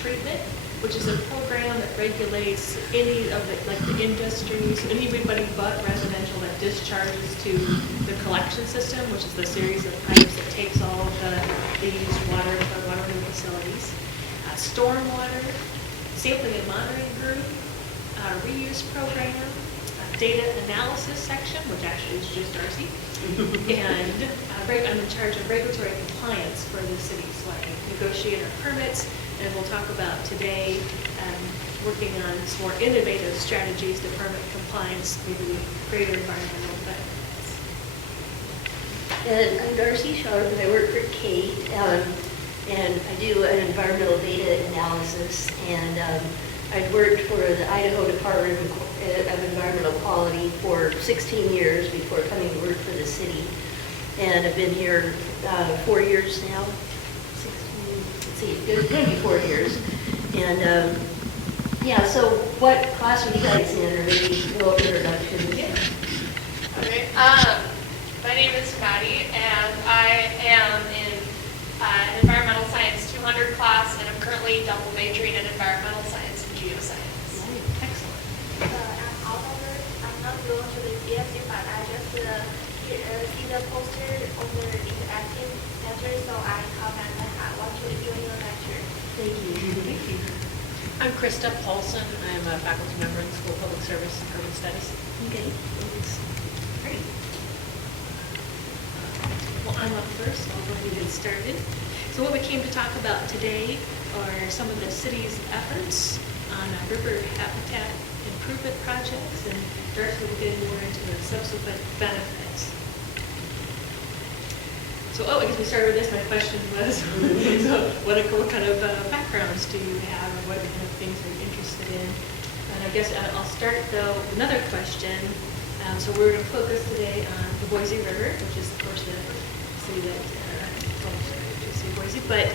treatment, which is a program that regulates any of the, like the industries, anybody but residential that discharges to the collection system, which is the series of pipes that takes all of the used water for water removal facilities. Stormwater, sampling and monitoring group, reuse program, data analysis section, which actually is just Darcy, and I'm in charge of regulatory compliance for the city, so I negotiate our permits, and we'll talk about today working on some more innovative strategies to permit compliance, maybe greater environmental benefits. And I'm Darcy Sharp, and I work for Kate, and I do an environmental data analysis, and I'd worked for the Idaho Department of Environmental Quality for 16 years before coming to work for the city. And I've been here 4 years now. 16, let's see, it's going to be 4 years. And yeah, so what class are you guys in, or maybe a little introduction? Yeah. Okay, my name is Maddie, and I am in Environmental Science 200 class, and I'm currently double majoring in Environmental Science and Geoscience. Excellent. I'm Oliver. I'm not going to the BFC, but I just see the poster on the interactive center, so I come and I want to join your lecture. Thank you. Thank you. I'm Krista Paulson. I'm a faculty member in the School of Public Service and Urban Studies. Okay, thanks. Great. Well, I'm up first, so I'll go ahead and get started. So what we came to talk about today are some of the city's efforts on river habitat improvement projects, and Darcy will get more into the subsequent benefits. So, I guess we started with this. My question was, so what kind of backgrounds do you have, or what kind of things are you interested in? And I guess I'll start, though, with another question. So we're going to focus today on the Boise River, which is, of course, the city that, Boise. But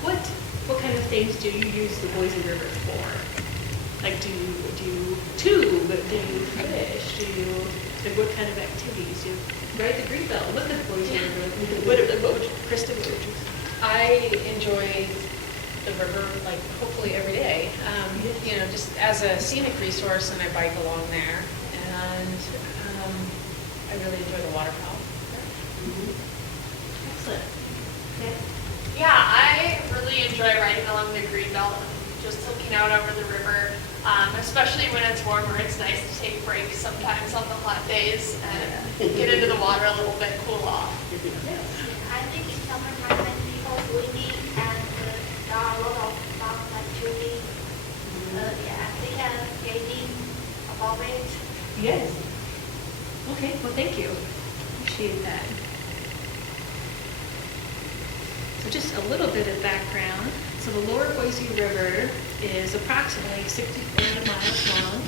what kind of things do you use the Boise River for? Like, do you tube? Do you fish? Like, what kind of activities? Do you ride the green belt? Look at the Boise River. What would you, Krista, what would you say? I enjoy the river, like, hopefully every day. You know, just as a scenic resource, and I bike along there. And I really enjoy the waterfowl. Excellent. Okay. Yeah, I really enjoy riding along the Greenbelt and just looking out over the river, especially when it's warmer. It's nice to take breaks sometimes on the hot days and get into the water a little bit, cool off. I think in summertime when people swimming and there are a lot of fun like tubing. Yeah, they can skating above it. Yes. Okay, well, thank you. Appreciate that. So just a little bit of background. So the lower Boise River is approximately 64 miles long,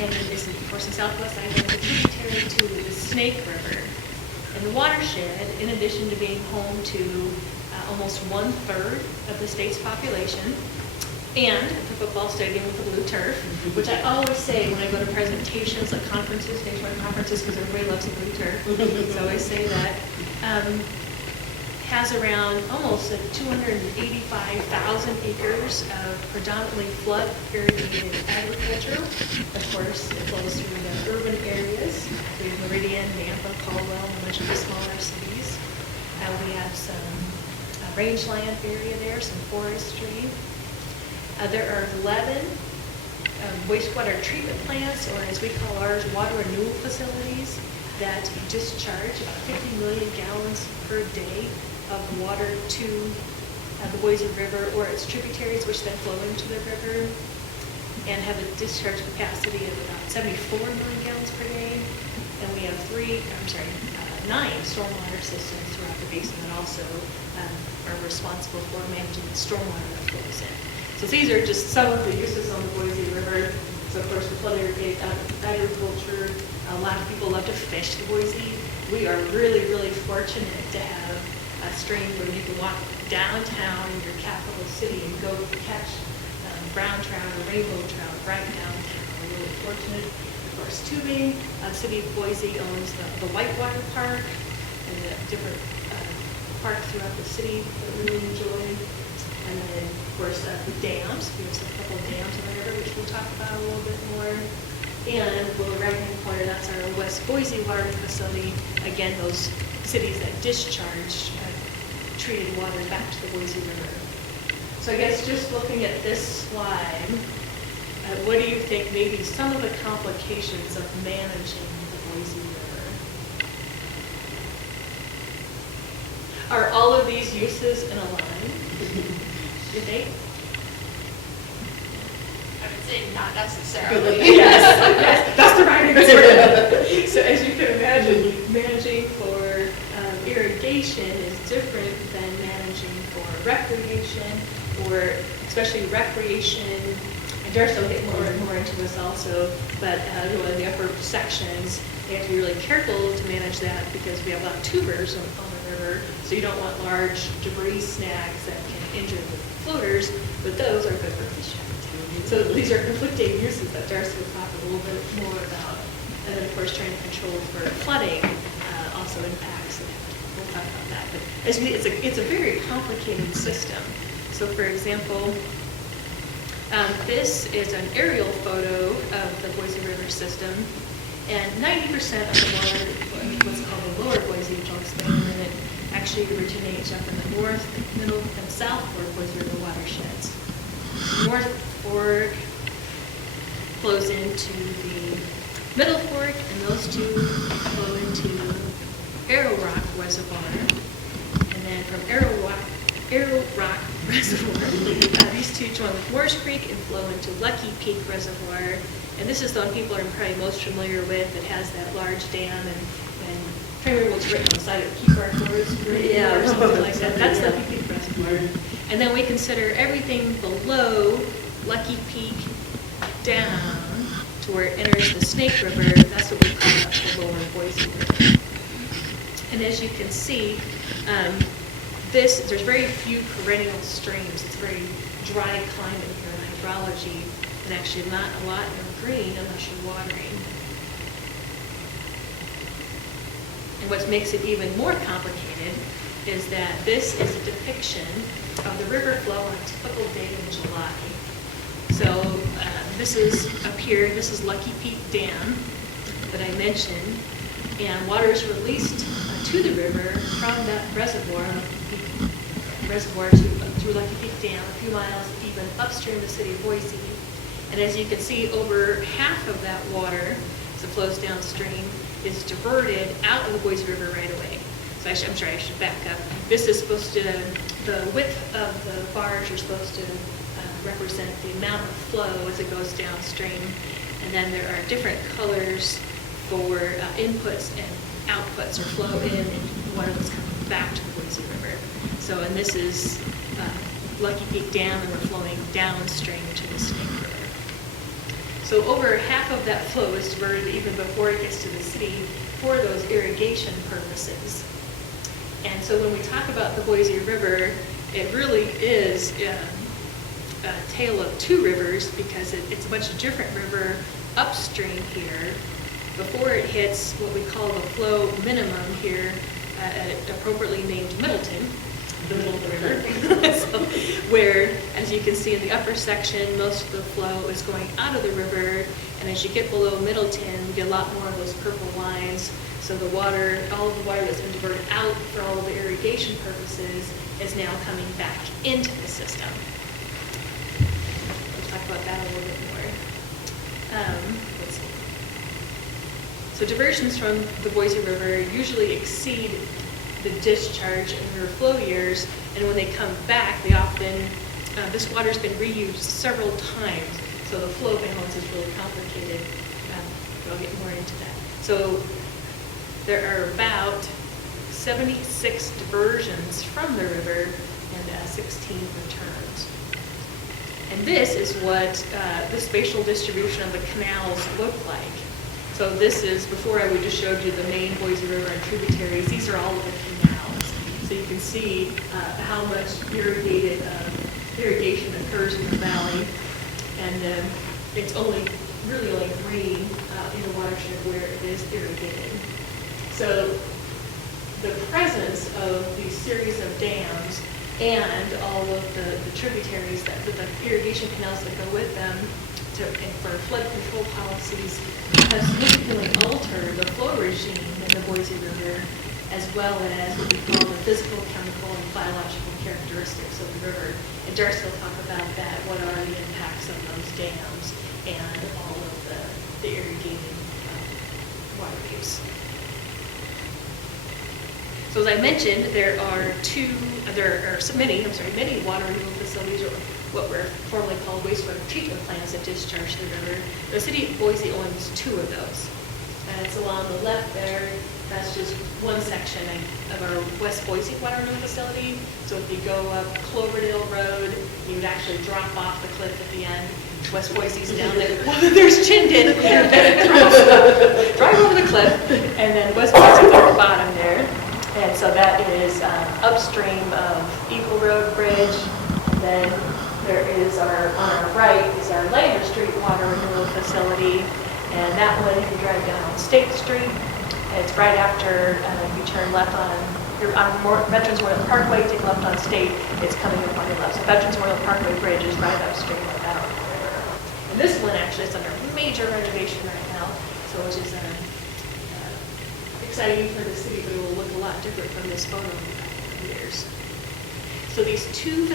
and it is, of course, in southwest Idaho, a tributary to the Snake River. And the watershed, in addition to being home to almost 1/3 of the state's population, and the football stadium with the blue turf, which I always say when I go to presentations, like conferences, nationwide conferences, because everybody loves the blue turf. So I always say that. Has around almost 285,000 acres of predominantly flood irrigated agriculture. Of course, it flows through the urban areas, through Meridian, Nampa, Caldwell, and a bunch of the smaller cities. We have some rangeland area there, some forestry. There are 11 wastewater treatment plants, or as we call ours, water renewal facilities, that discharge about 50 million gallons per day of water to the Boise River or its tributaries, which then flow into the river, and have a discharge capacity of about 74 million gallons per day. And we have 9 stormwater systems throughout the basin that also are responsible for managing the stormwater that flows in. So these are just some of the uses on the Boise River. So of course, the flood irrigated agriculture. A lot of people love to fish the Boise. We are really, really fortunate to have a stream where you can walk downtown in your capital city and go catch brown trout or rainbow trout right downtown. We're really fortunate. Of course, tubing. The city of Boise owns the Whitewater Park and the different parks throughout the city that we really enjoy. And then, of course, the dams, we have a couple of dams on the river, which we'll talk about a little bit more. And below the right-hand corner, that's our West Boise watering facility. Again, those cities that discharge treated water back to the Boise River. So I guess just looking at this slide, what do you think may be some of the complications of managing the Boise River? Are all of these uses in a line, you think? I would say not necessarily. Yes, that's the right answer. So as you can imagine, managing for irrigation is different than managing for recreation, or especially recreation. And Darcy will get more and more into this also, but in the upper sections, they have to be really careful to manage that because we have a lot of tubers on the river, so you don't want large debris snags that can injure the floaters, but those are good for fishing. So these are conflicting uses that Darcy will talk a little bit more about. And then, of course, trying to control for flooding also impacts it. We'll talk about that. But it's a very complicated system. So, for example, this is an aerial photo of the Boise River system. And 90% of the water, what's called the lower Boise, which I'll explain in a minute, actually originates up in the north, middle, and south Fork Boise River watersheds. North Fork flows into the Middle Fork, and those two flow into Arrow Rock Reservoir. And then from Arrow Rock Reservoir, these two join with Morris Creek and flow into Lucky Peak Reservoir. And this is the one people are probably most familiar with. It has that large dam, and trying to remember what's written on the side of it, keep our doors free or something like that. That's Lucky Peak Reservoir. And then we consider everything below Lucky Peak down to where it enters the Snake River. That's what we call the lower Boise River. And as you can see, there's very few perennial streams. It's a very dry climate here in hydrology, and actually not a lot of green unless you're watering. And what makes it even more complicated is that this is a depiction of the river flow on a typical day in July. So this is up here, this is Lucky Peak Dam that I mentioned, and water is released to the river from that reservoir, through Lucky Peak Dam, a few miles even upstream the city of Boise. And as you can see, over half of that water, as it flows downstream, is diverted out of the Boise River right away. So I'm sorry, I should back up. This is supposed to, the width of the bars are supposed to represent the amount of flow as it goes downstream. And then there are different colors for inputs and outputs, or flow in and water that's coming back to the Boise River. So, and this is Lucky Peak Dam, and we're flowing downstream to the Snake River. So over half of that flow is diverted even before it gets to the city for those irrigation purposes. And so when we talk about the Boise River, it really is a tale of two rivers, because it's a much different river upstream here before it hits what we call the flow minimum here at appropriately named Middleton, the middle of the river. So, where, as you can see in the upper section, most of the flow is going out of the river, and as you get below Middleton, you get a lot more of those purple lines. So the water, all of the water that's been diverted out for all of the irrigation purposes is now coming back into the system. We'll talk about that a little bit more. Let's see. So diversions from the Boise River usually exceed the discharge in river flow years, and when they come back, they often, this water's been reused several times, so the flow balance is really complicated. I'll get more into that. So there are about 76 diversions from the river and 16 returns. And this is what the spatial distribution of the canals look like. So this is, before we just showed you the main Boise River and tributaries, these are all of the canals. So you can see how much irrigation occurs in the valley. And it's really only green in the watershed where it is irrigated. So the presence of these series of dams and all of the tributaries, the irrigation canals that go with them, and for flood control policies, have significantly altered the flow regime in the Boise River, as well as what we call the physical, chemical, and biological characteristics of the river. And Darcy will talk about that, what are the impacts of those dams and all of the irrigating water use. So as I mentioned, there are many water removal facilities, or what were formerly called wastewater treatment plants, that discharge the river. The city of Boise owns 2 of those. And it's along the left there. That's just one section of our West Boise water removal facility. So if you go up Cloverdale Road, you would actually drop off the cliff at the end. West Boise's down there. There's Chinden. Drive over the cliff, and then West Boise's at the bottom there. And so that is upstream of Eagle Road Bridge. And then there is on our right is our Langer Street water renewal facility. And that one, if you drive down on State Street, it's right after you turn left you're on Veterans Memorial Parkway, take left on State, it's coming up on your left. So Veterans Memorial Parkway Bridge is right upstream of that on the river. And this one actually is under major renovation right now, so which is exciting for the city, but it will look a lot different from this photo in a couple of years. So between these two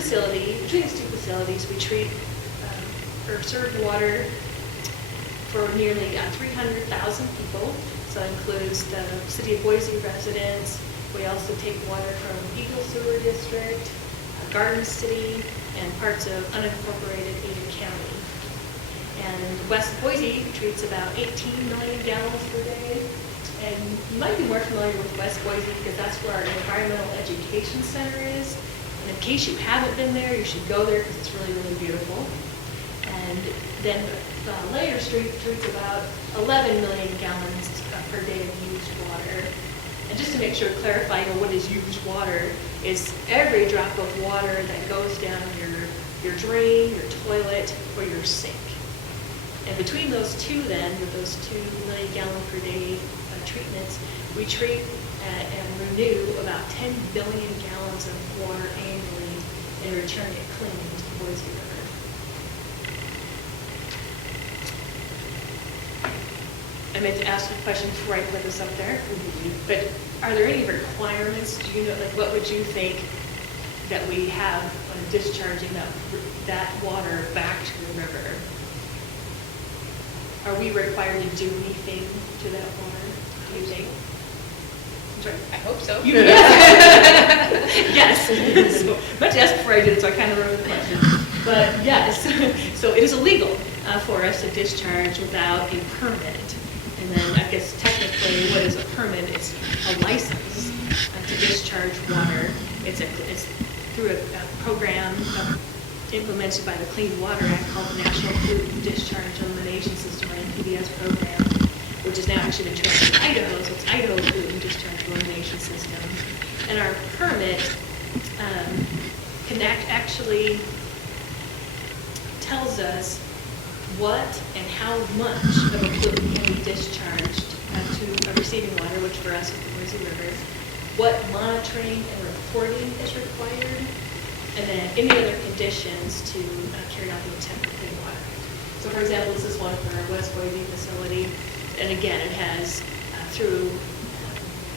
facilities, we treat or serve water for nearly 300,000 people. So that includes the city of Boise residents. We also take water from Eagle Sewer District, Garden City, and parts of unincorporated Ada County. And West Boise treats about 18 million gallons per day. And you might be more familiar with West Boise because that's where our environmental education center is. And in case you haven't been there, you should go there because it's really, really beautiful. And then Langer Street treats about 11 million gallons per day of used water. And just to make sure, clarify what is used water is every drop of water that goes down your drain, your toilet, or your sink. And between those two then, with those 2 million gallon per day treatments, we treat and renew about 10 billion gallons of water annually and return it clean to the Boise River. I meant to ask a question before I put this up there, but are there any requirements? Do you know, like, what would you think that we have on discharging that water back to the river? Are we required to do anything to that water, do you think? I'm sorry. I hope so. Yes. So, I meant to ask before I did it, so I kind of wrote the question. But yes, so it is illegal for us to discharge without a permit. And then I guess technically, what is a permit? It's a license to discharge water. It's through a program implemented by the Clean Water Act called the National Pollutant Discharge Elimination System, or NPDES program, which has now actually been transferred to Idaho, so it's Idaho Pollutant Discharge Elimination System. And our permit actually tells us what and how much of a pollutant can be discharged to a receiving water, which for us is the Boise River, what monitoring and reporting is required, and then any other conditions to carry out the intent of clean water. So for example, this is one for our West Boise facility, and again, it has, through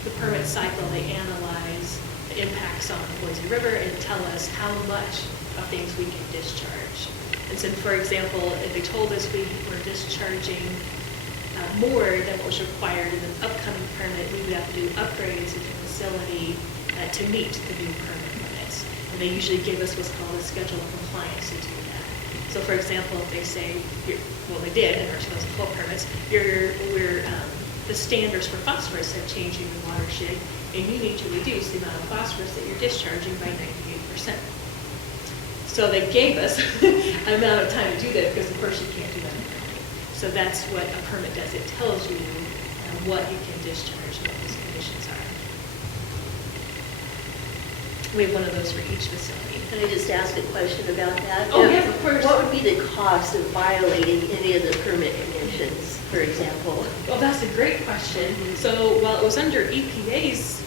the permit cycle, they analyze the impacts on the Boise River and tell us how much of things we can discharge. And so, for example, if they told us we were discharging more than what was required in the upcoming permit, we would have to do upgrades to the facility to meet the new permit limits. And they usually give us what's called a schedule of compliance to do that. So, for example, if they say, well, they did in our schedule of flow permits, the standards for phosphorus have changed in your watershed, and you need to reduce the amount of phosphorus that you're discharging by 98%. So they gave us an amount of time to do that because, of course, you can't do that in a permit. So that's what a permit does. It tells you what you can discharge and what those conditions are. We have one of those for each facility. Can I just ask a question about that? Oh, yes, of course. What would be the cost of violating any of the permit conditions, for example? Well, that's a great question. So while it was under EPA's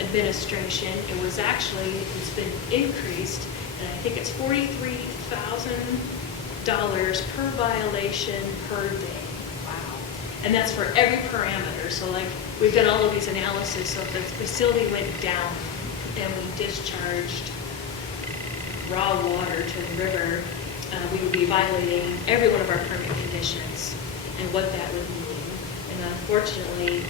administration, it was actually, it's been increased, and I think it's $43,000 per violation per day. Wow. And that's for every parameter. So like, we've done all of these analysis, so if the facility went down and we discharged raw water to the river, we would be violating every one of our permit conditions and what that would mean. And unfortunately,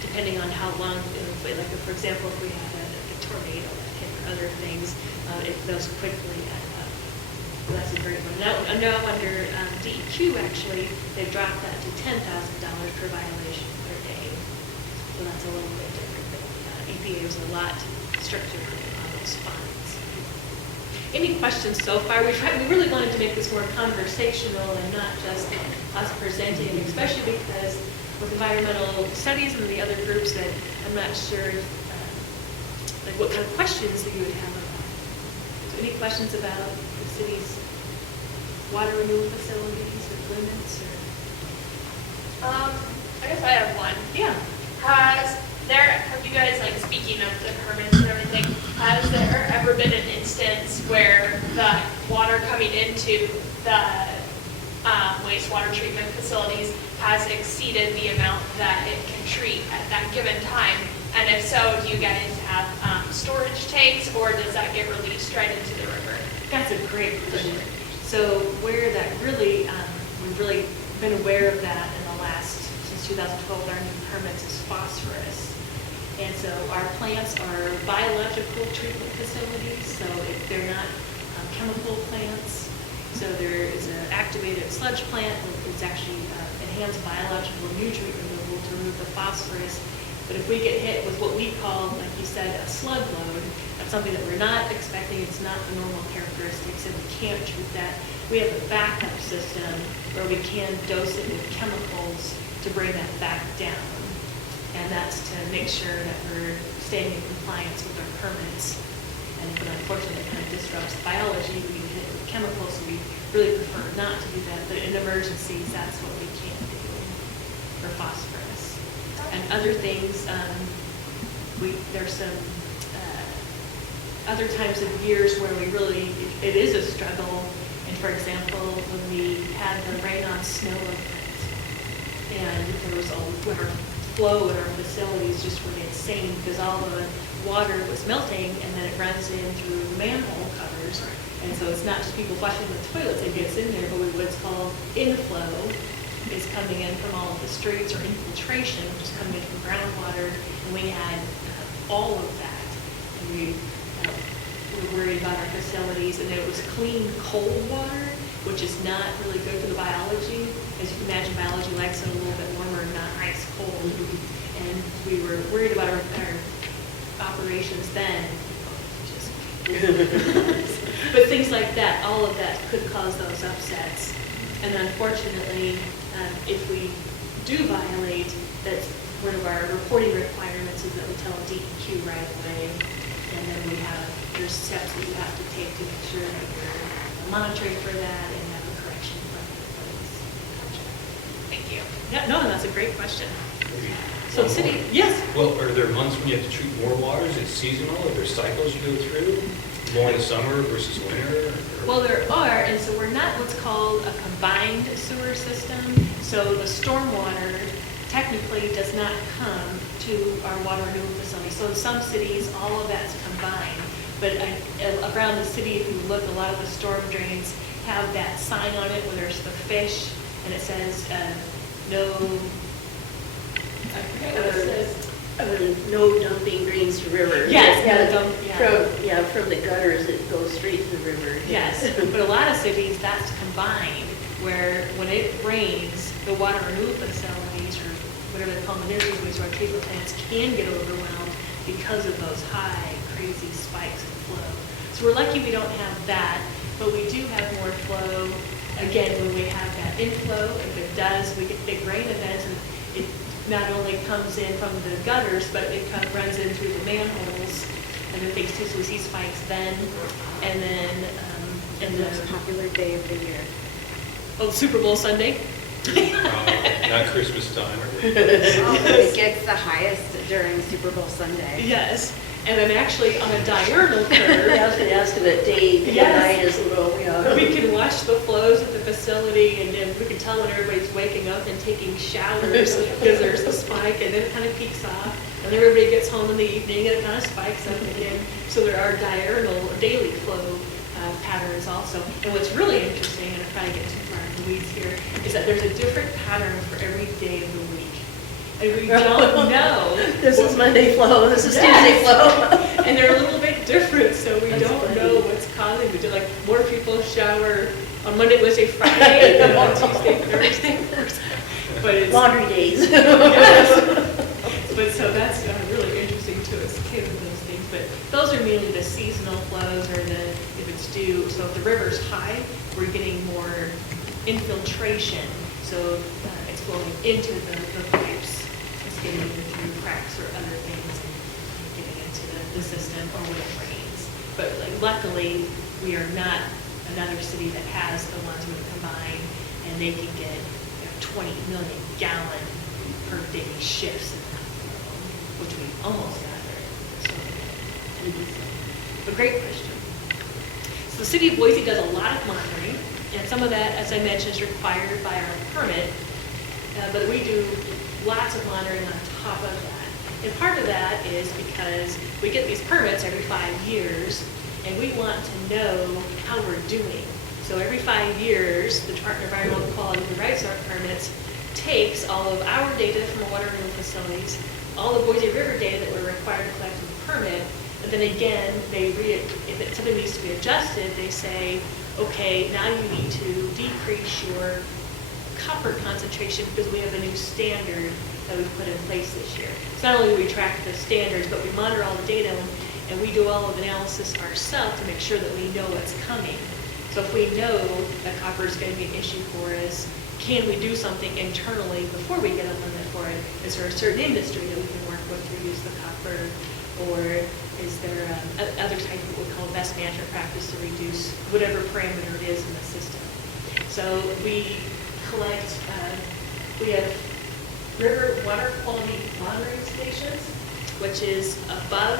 depending on how long, like for example, if we had a tornado that hit or other things, those quickly add up. So that's a great one. Now under DEQ, actually, they've dropped that to $10,000 per violation per day. So that's a little bit different. But EPA was a lot stricter on those fines. Any questions so far? We really wanted to make this more conversational and not just us presenting, especially because with environmental studies and the other groups that I'm not sure like what kind of questions that you would have about. So any questions about the city's water removal facilities or limits or? I guess I have one. Yeah. Have you guys, like, speaking of the permits and everything, has there ever been an instance where the water coming into the wastewater treatment facilities has exceeded the amount that it can treat at that given time? And if so, do you guys have storage tanks, or does that get released right into the river? That's a great question. So where that really, we've really been aware of that in the last, since 2012, our new permits is phosphorus. And so our plants are biological treatment facilities, so they're not chemical plants. So there is an activated sludge plant, it's actually enhanced biological nutrient removal to remove the phosphorus. But if we get hit with what we call, like you said, a slug load, that's something that we're not expecting, it's not the normal characteristics, and we can't treat that. We have a backup system where we can dose it with chemicals to bring that back down. And that's to make sure that we're staying in compliance with our permits. And unfortunately, it kind of disrupts biology. We hit it with chemicals, so we really prefer not to do that. But in emergencies, that's what we can do for phosphorus. And other things, there's some other times of years where we really, it is a struggle. And for example, when we had the rain on snow event, and there was our flow in our facilities just really insane because all the water was melting and then it runs in through manhole covers. And so it's not just people flushing the toilets that gets in there, but what's called inflow is coming in from all of the streets, or infiltration, which is coming in from groundwater. And we had all of that. And we were worried about our facilities, and it was clean, cold water, which is not really good for the biology. As you can imagine, biology likes it a little bit warmer, not ice cold. And we were worried about our operations then. But things like that, all of that could cause those upsets. And unfortunately, if we do violate, that's one of our reporting requirements is that we tell DEQ right away. And then there's steps that you have to take to make sure that you're monitoring for that and have a correction plan in place. Thank you. Yeah, no, that's a great question. So city, yes? Well, are there months when you have to treat more water? Is it seasonal? Are there cycles you go through? More in the summer versus winter? Well, there are, and so we're not what's called a combined sewer system. So the stormwater technically does not come to our water removal facility. So in some cities, all of that's combined. But around the city, if you look, a lot of the storm drains have that sign on it where there's the fish, and it says no, I forget what it says. No dumping drains to river. Yes, Yeah, no dump, yeah. from the gutters, it goes straight to the river. Yes, but a lot of cities, that's combined, where when it rains, the water removal facilities, or whatever they call them, wastewater treatment plants, can get overwhelmed because of those high, crazy spikes in flow. So we're lucky we don't have that, but we do have more flow, again, when we have that inflow. If it does, we get big rain events, and it not only comes in from the gutters, but it kind of runs in through the manholes and the things too, so we see spikes then. And then, The most popular day of the year. oh, Super Bowl Sunday. Not Christmas time. It gets the highest during Super Bowl Sunday. Yes, and then actually on a diurnal curve, I was going to ask about day and Yes. night is a little, we can watch the flows at the facility, and then we can tell when everybody's waking up and taking showers because there's a spike, and then it kind of peaks off, and then everybody gets home in the evening and it kind of spikes up again. So there are diurnal or daily flow patterns also. And what's really interesting, and I'm trying to get too far in the weeds here, is that there's a different pattern for every day of the week. And we don't know. This is Monday flow, this is Yes. Tuesday flow. And they're a little bit different, so we That's don't funny. know what's causing it. Like, more people shower on Monday, Wednesday, Friday than on Tuesday, Thursday. But it's. Laundry days. Yes. But so that's really interesting to us, too, those things. But those are mainly the seasonal flows or the, if it's due. So if the river's high, we're getting more infiltration. So it's flowing into the pipes. It's getting in through cracks or other things and getting into the system or when it rains. But like, luckily, we are not another city that has the ones with combined, and they can get 20 million gallon per day shifts in that flow, which we almost got there. So, a great question. So the city of Boise does a lot of monitoring, and some of that, as I mentioned, is required by our permit, but we do lots of monitoring on top of that. And part of that is because we get these permits every 5 years, and we want to know how we're doing. So every 5 years, the Department of Environmental Quality and Rights takes all of our data from our water removal facilities, all the Boise River data that we're required to collect with the permit, and then again, if something needs to be adjusted, they say, okay, now you need to decrease your copper concentration because we have a new standard that we've put in place this year. So not only do we track the standards, but we monitor all the data, and we do all of the analysis ourselves to make sure that we know what's coming. So if we know that copper is going to be an issue for us, can we do something internally before we get a limit for it? Is there a certain industry that we can work with to reduce the copper? Or is there other type of what we call best management practice to reduce whatever parameter it is in the system? So we collect, we have river water quality monitoring stations, which is above.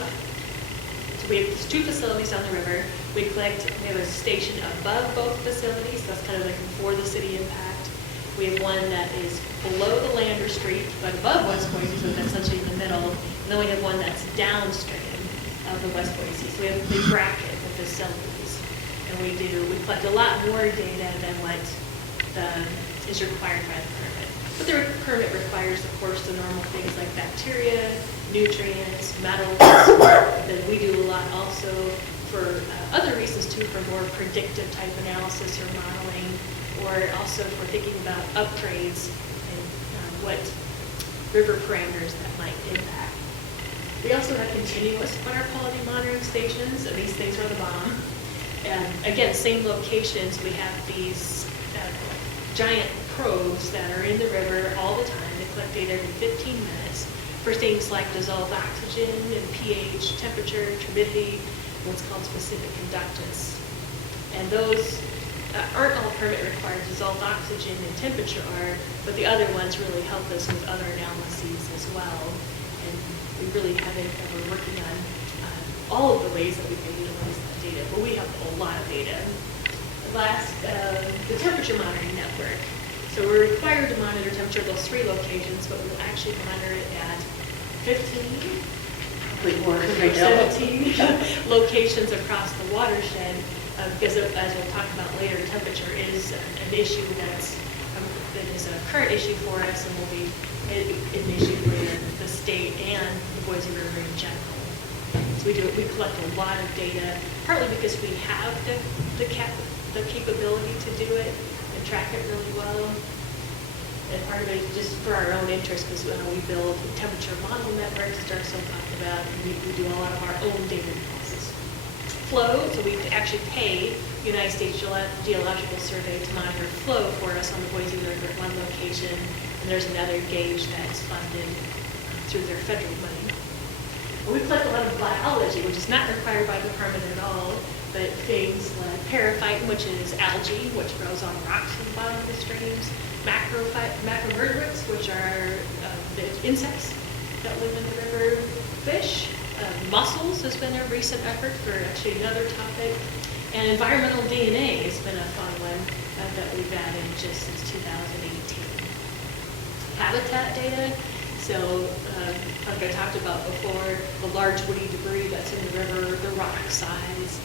So we have 2 facilities on the river. We have a station above both facilities, so that's kind of like for the city impact. We have one that is below the Lander Street, but above West Boise, so that's essentially in the middle. And then we have one that's downstream of the West Boise. So we bracket the facilities. And we collect a lot more data than what is required by the permit. But the permit requires, of course, the normal things like bacteria, nutrients, metals. Then we do a lot also for other reasons too, for more predictive type analysis or modeling, or also for thinking about upgrades and what river parameters that might impact. We also have continuous water quality monitoring stations, and these things are the bomb. And again, same locations, we have these giant probes that are in the river all the time. They collect data every 15 minutes for things like dissolved oxygen and pH, temperature, turbidity, what's called specific conductance. And those aren't all permit required. Dissolved oxygen and temperature are, but the other ones really help us with other analyses as well. And we really haven't, we're working on all of the ways that we can utilize that data, but we have a lot of data. Last, the temperature monitoring network. So we're required to monitor temperature at those 3 locations, but we'll actually monitor it at 15, Wait, more, or right now. 17 locations across the watershed, because as we'll talk about later, temperature is an issue that is a current issue for us and will be an issue for the state and the Boise River in general. So we collect a lot of data, partly because we have the capability to do it and track it really well. And part of it is just for our own interest, because we build temperature model networks, as Darcy talked about, and we do a lot of our own data analysis. Flow, so we actually pay United States Geological Survey to monitor flow for us on the Boise River at one location, and there's another gauge that's funded through their federal money. We collect a lot of biology, which is not required by the permit at all, but things like periphyton, which is algae, which grows on rocks at the bottom of the streams, macrovertebrates, which are the insects, that live in the river. Fish, mussels has been a recent effort for actually another topic. And environmental DNA has been a fun one that we've added just since 2018. Habitat data, so like I talked about before, the large woody debris that's in the river, the rock size,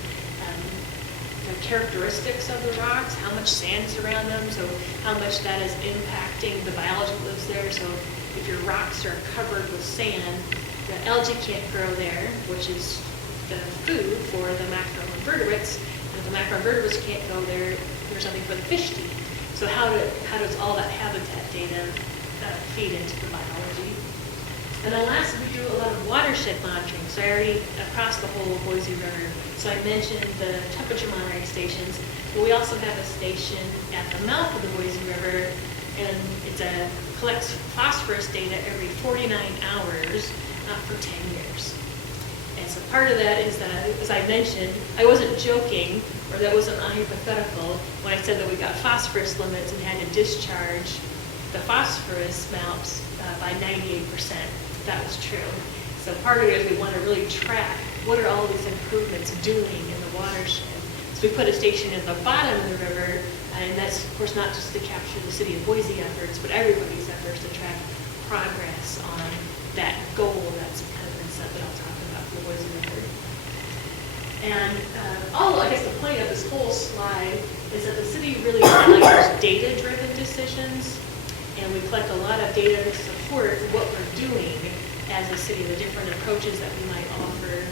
the characteristics of the rocks, how much sand is around them, so how much that is impacting the biology that lives there. So if your rocks are covered with sand, the algae can't grow there, which is the food for the macroinvertebrates. And if the macroinvertebrates can't go there, there's nothing for the fish to eat. So how does all that habitat data feed into the biology? And then last, we do a lot of watershed monitoring. So I already across the whole Boise River. So I mentioned the temperature monitoring stations, but we also have a station at the mouth of the Boise River, and it collects phosphorus data every 49 hours for 10 years. And so part of that is that, as I mentioned, I wasn't joking, or that wasn't hypothetical, when I said that we got phosphorus limits and had to discharge the phosphorus amounts by 98%. That was true. So part of it is we want to really track what are all these improvements doing in the watershed. So we put a station at the bottom of the river, and that's, of course, not just to capture the city of Boise efforts, but everybody's efforts to track progress on that goal that's kind of been set that I'll talk about for the Boise River. And I guess the point of this whole slide is that the city really values data-driven decisions, and we collect a lot of data to support what we're doing as a city, the different approaches that we might offer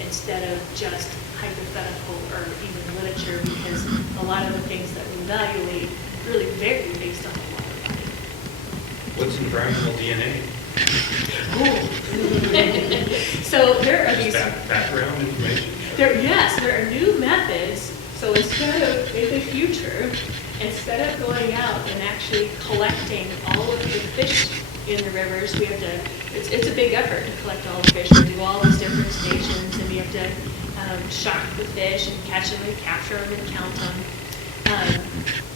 instead of just hypothetical or even literature, because a lot of the things that we evaluate really vary based on the water body. What's environmental DNA? So there are these Background information? there are new methods. So instead of, in the future, instead of going out and actually collecting all of the fish in the rivers, we have to, it's a big effort to collect all the fish. We do all these different stations, and we have to shock the fish and catch them and capture them and count them.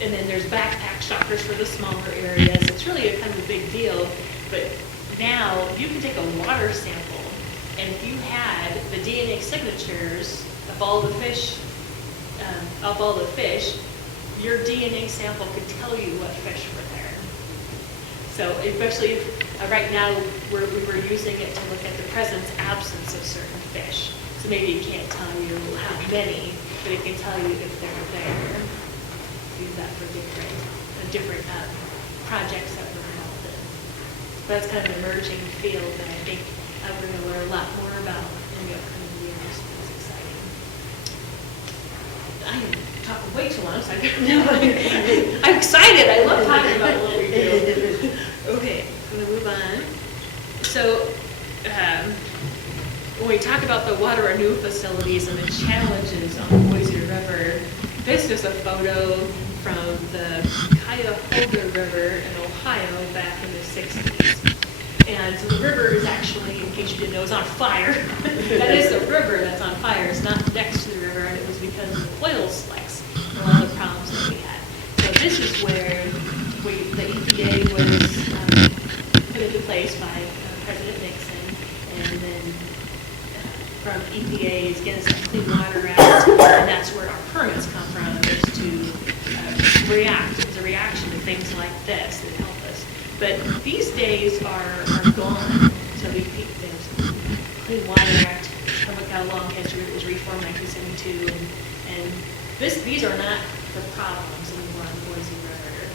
And then there's backpack shockers for the smaller areas. It's really a kind of a big deal. But now you can take a water sample, and if you had the DNA signatures of all the fish, your DNA sample could tell you what fish were there. So especially right now, we were using it to look at the presence, absence of certain fish. So maybe it can't tell you how many, but it can tell you if they're there. Use that for different projects that we're involved in. But it's kind of an emerging field that I think we're going to learn a lot more about in the upcoming years. It's exciting. I am talking way too long, so I'm excited. I love talking about what we do. Okay, I'm going to move on. So when we talk about the water renew facilities and the challenges on the Boise River, this is a photo from the Cuyahoga River in Ohio back in the 60s. And so the river is actually, in case you didn't know, is on fire. That is the river that's on fire. It's not next to the river, and it was because of oil slicks and all the problems that we had. So this is where the EPA was put into place by President Nixon, and then from EPA's Get Us Clean Water Act, and that's where our permits come from, is to react. It's a reaction to things like this that help us. But these days are gone. So the Clean Water Act, Public got a long history. It was reformed in 1972, and these are not the problems anymore on the Boise River.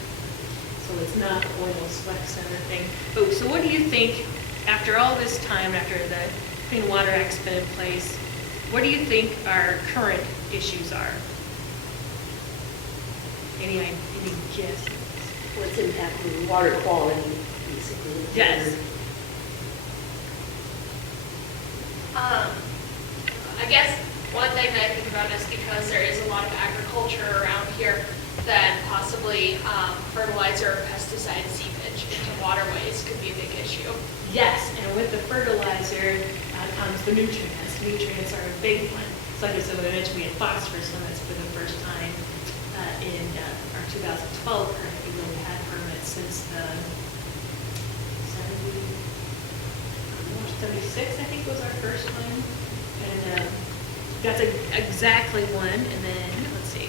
So it's not oil slicks and everything. But so what do you think, after all this time, after the Clean Water Act's been in place, what do you think our current issues are? Any guesses? What's impacting water quality, basically? Yes. I guess one thing that I think about is because there is a lot of agriculture around here, that possibly fertilizer or pesticide seepage into waterways could be a big issue. Yes, and with the fertilizer comes the nutrients. Nutrients are a big one. So like I said, when I mentioned we had phosphorus limits for the first time in our 2012 permit. We really had permits since the 70s. 76, I think was our first one. And that's exactly one. And then, let's see.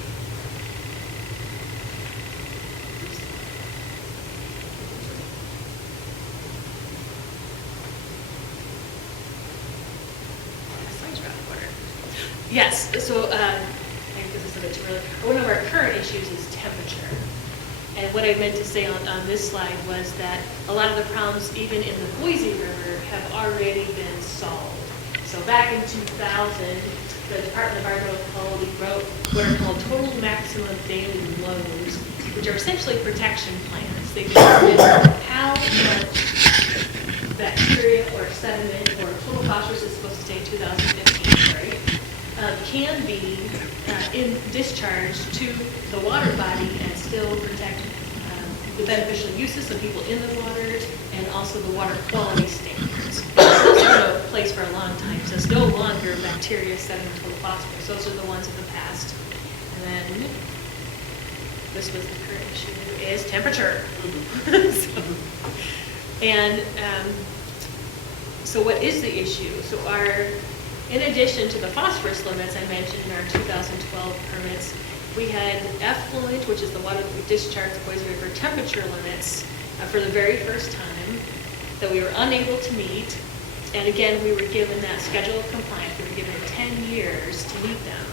Slides are out of order. Yes, so I think this is a bit too early. One of our current issues is temperature. And what I meant to say on this slide was that a lot of the problems, even in the Boise River, have already been solved. So back in 2000, the Department of Environmental Quality wrote what are called total maximum daily loads, which are essentially protection plans. They determine how much bacteria or sediment or total phosphorus is supposed to stay in 2015, right? Can be discharged to the water body and still protect the beneficial uses of people in the water and also the water quality standards. Those are in place for a long time, so it's no longer bacteria, sediment, total phosphorus. Those are the ones of the past. And then this was the current issue, is temperature. So what is the issue? So in addition to the phosphorus limits I mentioned in our 2012 permits, we had effluent, which is the water that we discharge the Boise River, temperature limits for the very first time that we were unable to meet. And again, we were given that schedule of compliance. We were given 10 years to meet them.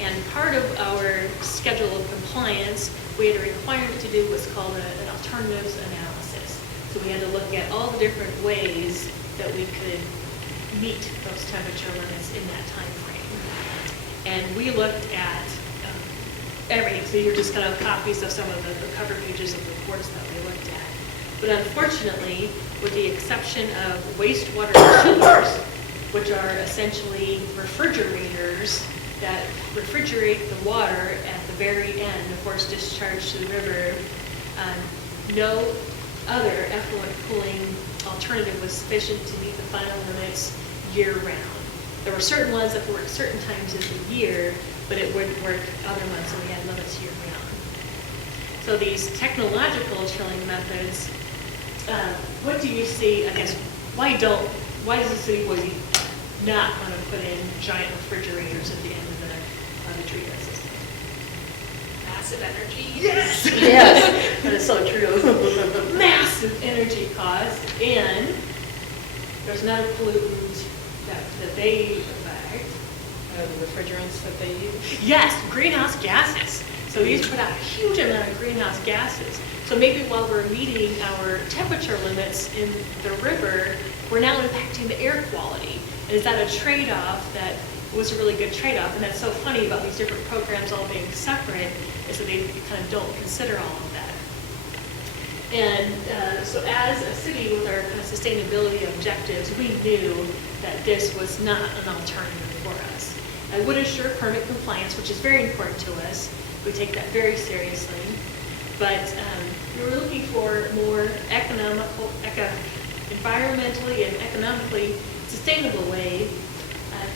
And part of our schedule of compliance, we had a requirement to do what's called an alternatives analysis. So we had to look at all the different ways that we could meet those temperature limits in that time frame. And we looked at everything. So you're just kind of copies of some of the cover pages of reports that we looked at. But unfortunately, with the exception of wastewater chillers, which are essentially refrigerators that refrigerate the water at the very end before it's discharged to the river, no other effluent cooling alternative was sufficient to meet the final limits year-round. There were certain ones that worked certain times of the year, but it wouldn't work other months, so we had limits year-round. So these technological chilling methods, what do you see, I guess, why does the city of Boise not want to put in giant refrigerators at the end of the treatment system? Massive energy. Yes! Yes, that is so true. Massive energy cost, and there's another pollutant that they affect. The refrigerants that they use. Yes, greenhouse gases. So these put out a huge amount of greenhouse gases. So maybe while we're meeting our temperature limits in the river, we're now impacting the air quality. And is that a trade-off that was a really good trade-off? And that's so funny about these different programs all being separate, is that they kind of don't consider all of that. And so as a city with our kind of sustainability objectives, we knew that this was not an alternative for us. I would assure permit compliance, which is very important to us. We take that very seriously. But we were looking for more environmentally and economically sustainable way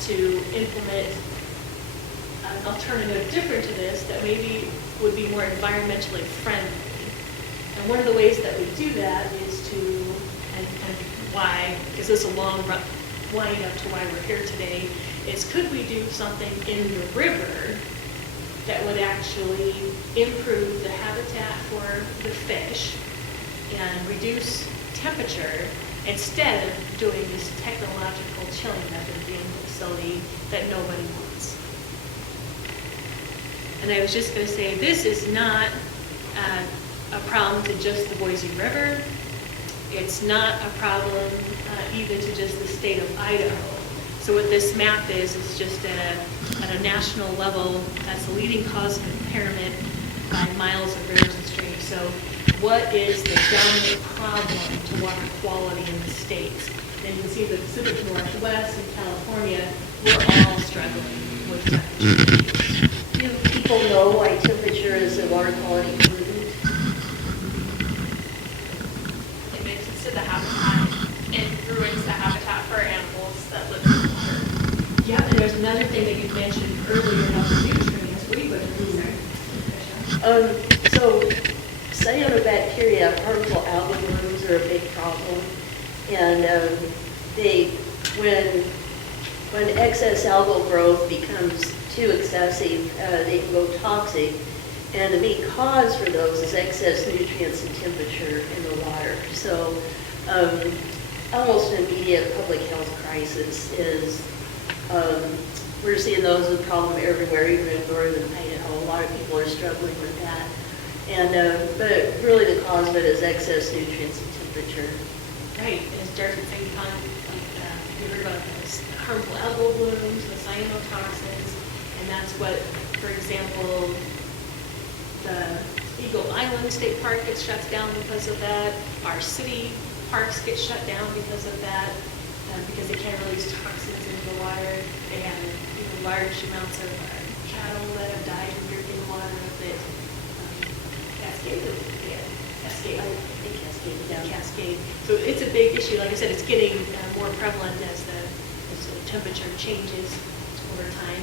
to implement an alternative different to this that maybe would be more environmentally friendly. And one of the ways that we do that is to, and why, because this is a long wind up to why we're here today, is could we do something in the river that would actually improve the habitat for the fish and reduce temperature instead of doing this technological chilling method at the end of the facility that nobody wants. And I was just going to say, this is not a problem to just the Boise River. It's not a problem even to just the state of Idaho. So what this map is just at a national level, that's the leading cause of impairment by miles of rivers and streams. So what is the dominant problem to water quality in the states? And you can see the Pacific Northwest and California, we're all struggling with temperature. Do people know why temperature is a water quality pollutant? It mixes to the habitat and ruins the habitat for animals that live in the water. Yeah, and there's another thing that you mentioned earlier about the nutrients. What do you would So cyanobacteria, harmful algal blooms are a big problem. And when excess algal growth becomes too excessive, they can go toxic. And the main cause for those is excess nutrients and temperature in the water. So almost an immediate public health crisis is, we're seeing those as a problem everywhere, even in northern Idaho. A lot of people are struggling with that. And, but really the cause of it is excess nutrients and temperature. Right, and as Darcy was saying, we heard about those harmful algal blooms, the cyanotoxins, and that's what, for example, the Eagle Island State Park gets shut down because of that. Our city parks get shut down because of that, because they can't release toxins into the water. They have large amounts of cattle that have died from drinking water that cascade. So it's a big issue. Like I said, it's getting more prevalent as the temperature changes over time.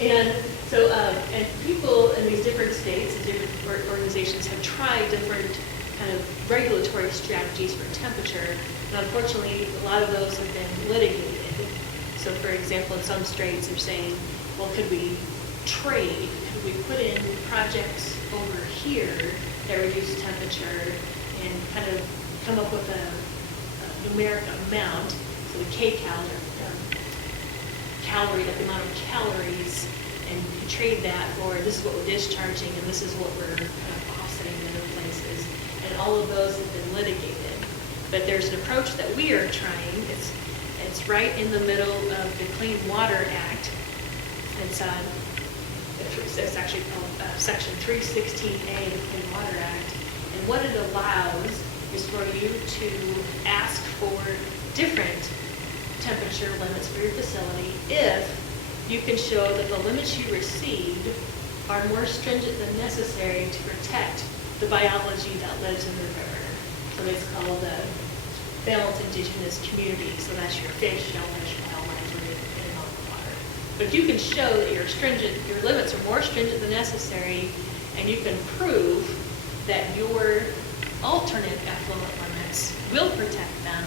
And so, and people in these different states and different organizations have tried different kind of regulatory strategies for temperature. And unfortunately, a lot of those have been litigated. So for example, in some states they're saying, well, could we trade? Could we put in projects over here that reduce temperature and kind of come up with a numeric amount, so the calorie, the amount of calories, and trade that for this is what we're discharging and this is what we're kind of offsetting in other places. And all of those have been litigated. But there's an approach that we are trying. It's right in the middle of the Clean Water Act. It's actually called Section 316A of the Clean Water Act. And what it allows is for you to ask for different temperature limits for your facility if you can show that the limits you received are more stringent than necessary to protect the biology that lives in the river. So it's called the balanced indigenous community. So that's your fish, shellfish, wildlife, and on the water. But if you can show that your limits are more stringent than necessary, and you can prove that your alternate effluent limits will protect them,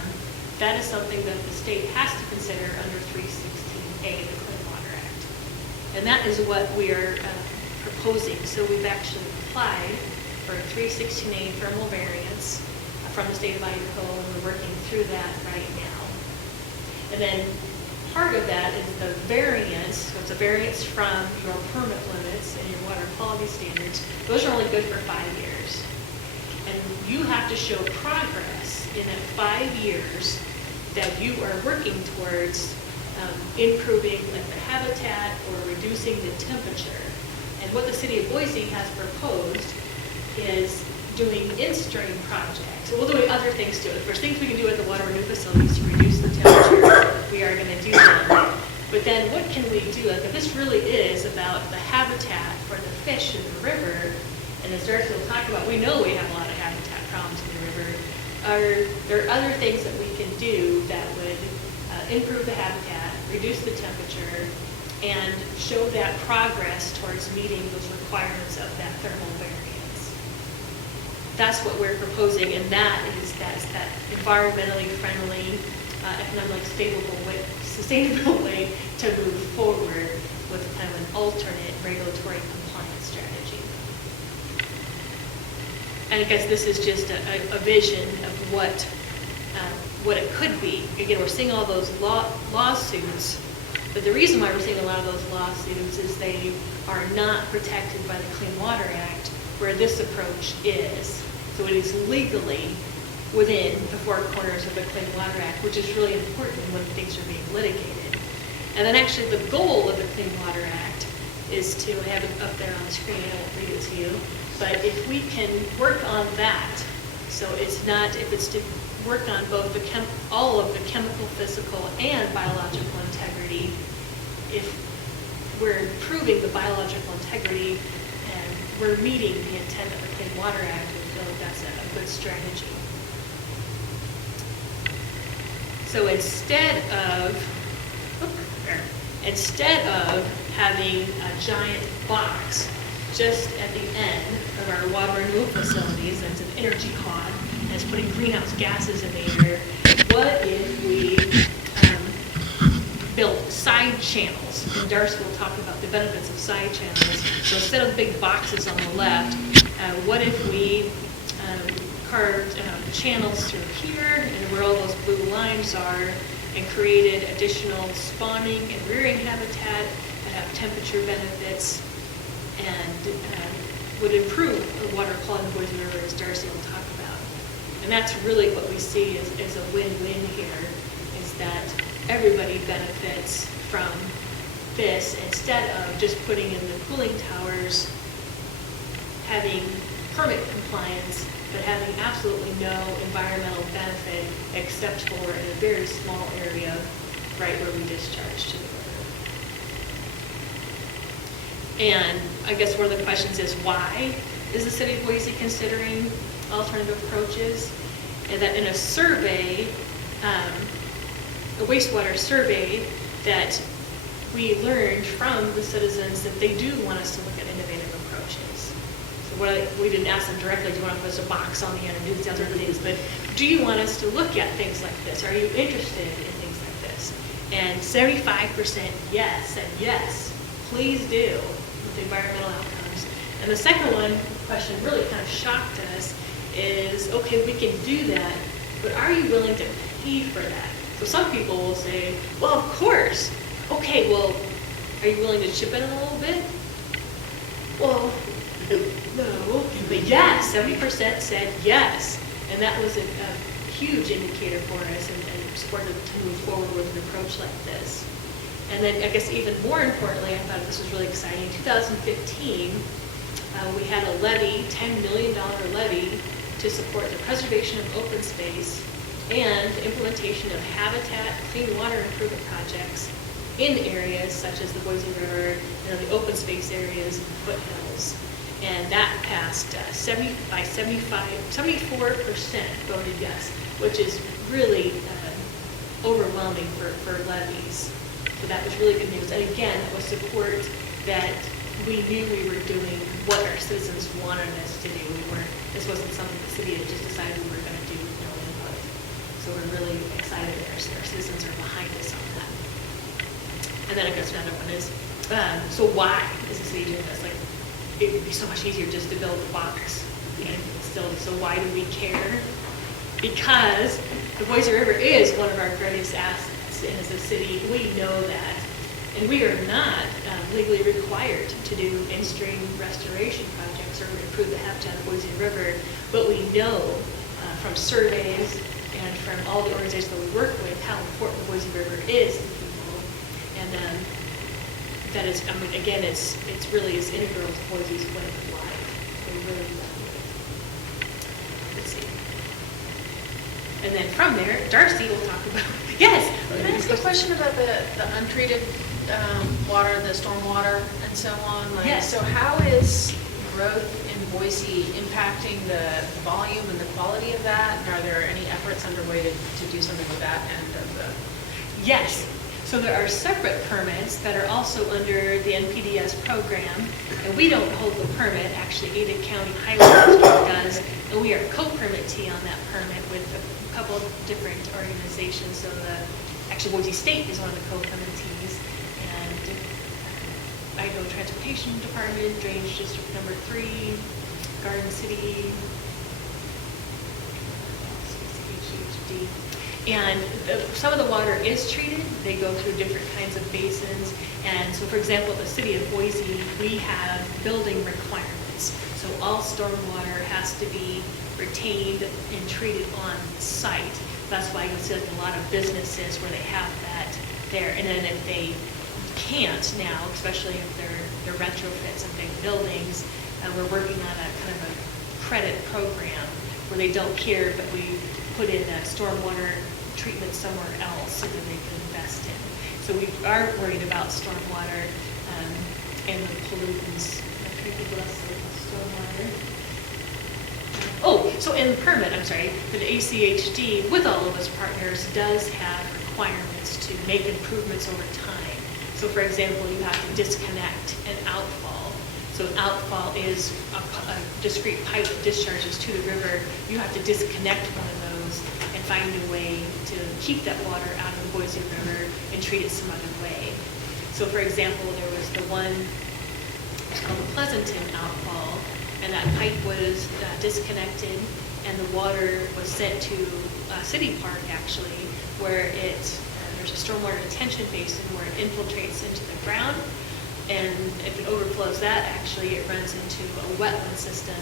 that is something that the state has to consider under 316A, the Clean Water Act. And that is what we are proposing. So we've actually applied for a 316A thermal variance from the state of Idaho, and we're working through that right now. And then part of that is the variance. So it's a variance from your permit limits and your water quality standards. Those are only good for 5 years. And you have to show progress in that 5 years that you are working towards improving like the habitat or reducing the temperature. And what the city of Boise has proposed is doing in-stream projects. So we'll do other things too. If there's things we can do at the water renew facilities to reduce the temperature, we are going to do them. But then what can we do? Like if this really is about the habitat for the fish in the river, and as Darcy will talk about, we know we have a lot of habitat problems in the river. Are there other things that we can do that would improve the habitat, reduce the temperature, and show that progress towards meeting those requirements of that thermal variance? That's what we're proposing, and that's that environmentally friendly, economically sustainable way to move forward with kind of an alternate regulatory compliance strategy. And I guess this is just a vision of what it could be. Again, we're seeing all those lawsuits, but the reason why we're seeing a lot of those lawsuits is they are not protected by the Clean Water Act, where this approach is. So it is legally within the four corners of the Clean Water Act, which is really important when things are being litigated. And then actually the goal of the Clean Water Act is to have it up there on the screen. I won't read it to you. But if we can work on that, so it's to work on both all of the chemical, physical, and biological integrity, if we're improving the biological integrity and we're meeting the intent of the Clean Water Act, we feel like that's a good strategy. So instead of having a giant box just at the end of our water renewal facilities, that's an energy hog, and it's putting greenhouse gases in the air, what if we built side channels? And Darcy will talk about the benefits of side channels. So instead of big boxes on the left, what if we carved channels through here and where all those blue lines are, and created additional spawning and rearing habitat that have temperature benefits and would improve the water quality in the Boise River, as Darcy will talk about. And that's really what we see as a win-win here, is that everybody benefits from this, instead of just putting in the cooling towers, having permit compliance, but having absolutely no environmental benefit except for in a very small area right where we discharge to the river. And I guess one of the questions is, why is the city of Boise considering alternative approaches? And that in a survey, a wastewater survey, that we learned from the citizens that they do want us to look at innovative approaches. So we didn't ask them directly, do you want to put us a box on the end and do these other things, but do you want us to look at things like this? Are you interested in things like this? And 75% yes, said yes, please do, with the environmental outcomes. And the second question really kind of shocked us is, okay, we can do that, but are you willing to pay for that? So some people will say, well, of course. Okay, well, are you willing to chip in a little bit? Well, no, but yes, 70% said yes. And that was a huge indicator for us and supported to move forward with an approach like this. And then I guess even more importantly, I thought this was really exciting. In 2015, we had a levy, $10 million levy, to support the preservation of open space and the implementation of habitat, clean water improvement projects in areas such as the Boise River, the open space areas and the foothills. And that passed 74% voted yes, which is really overwhelming for levies. So that was really good news. And again, it was support that we knew we were doing what our citizens wanted us to do. This wasn't something the city had just decided we were going to do with no input. So we're really excited that our citizens are behind us on that. And then I guess another one is, so why is the city doing this? Like, it would be so much easier just to build a box. And still, so why do we care? Because the Boise River is one of our greatest assets, and as a city, we know that. And we are not legally required to do in-stream restoration projects or improve the habitat of the Boise River, but we know from surveys and from all the organizations that we work with how important the Boise River is to people. And that is, I mean, again, it's really is integral to Boise's way of life. We really value it. Let's see. And then from there, Darcy will talk about, yes? Can I ask a question about the untreated water, the storm water, and so on? Like, yes. So how is growth in Boise impacting the volume and the quality of that? And are there any efforts underway to do something with that end of the? Yes. So there are separate permits that are also under the NPDS program, and we don't hold the permit. Actually, Ada County Highway District does, and we are co-permittee on that permit with a couple of different organizations. So actually, Boise State is one of the co-permittees, and Idaho Transportation Department, Drainage District number 3, Garden City, CHD. And some of the water is treated. They go through different kinds of basins. And so, for example, the city of Boise, we have building requirements. So all stormwater has to be retained and treated on site. That's why you'll see like a lot of businesses where they have that there. And then if they can't now, especially if they're retrofits of big buildings, we're working on a kind of a credit program where they don't care, but we put in a stormwater treatment somewhere else so that they can invest in. So we are worried about stormwater and the pollutants. Can you think of stormwater? Oh, so in the permit, I'm sorry, the ACHD, with all of its partners, does have requirements to make improvements over time. So for example, you have to disconnect an outfall. So an outfall is a discrete pipe that discharges to the river. You have to disconnect one of those and find a way to keep that water out of the Boise River and treat it some other way. So for example, there was the one, it's called the Pleasanton outfall, and that pipe was disconnected, and the water was sent to City Park actually, where there's a stormwater detention basin where it infiltrates into the ground, and if it overflows that, actually it runs into a wetland system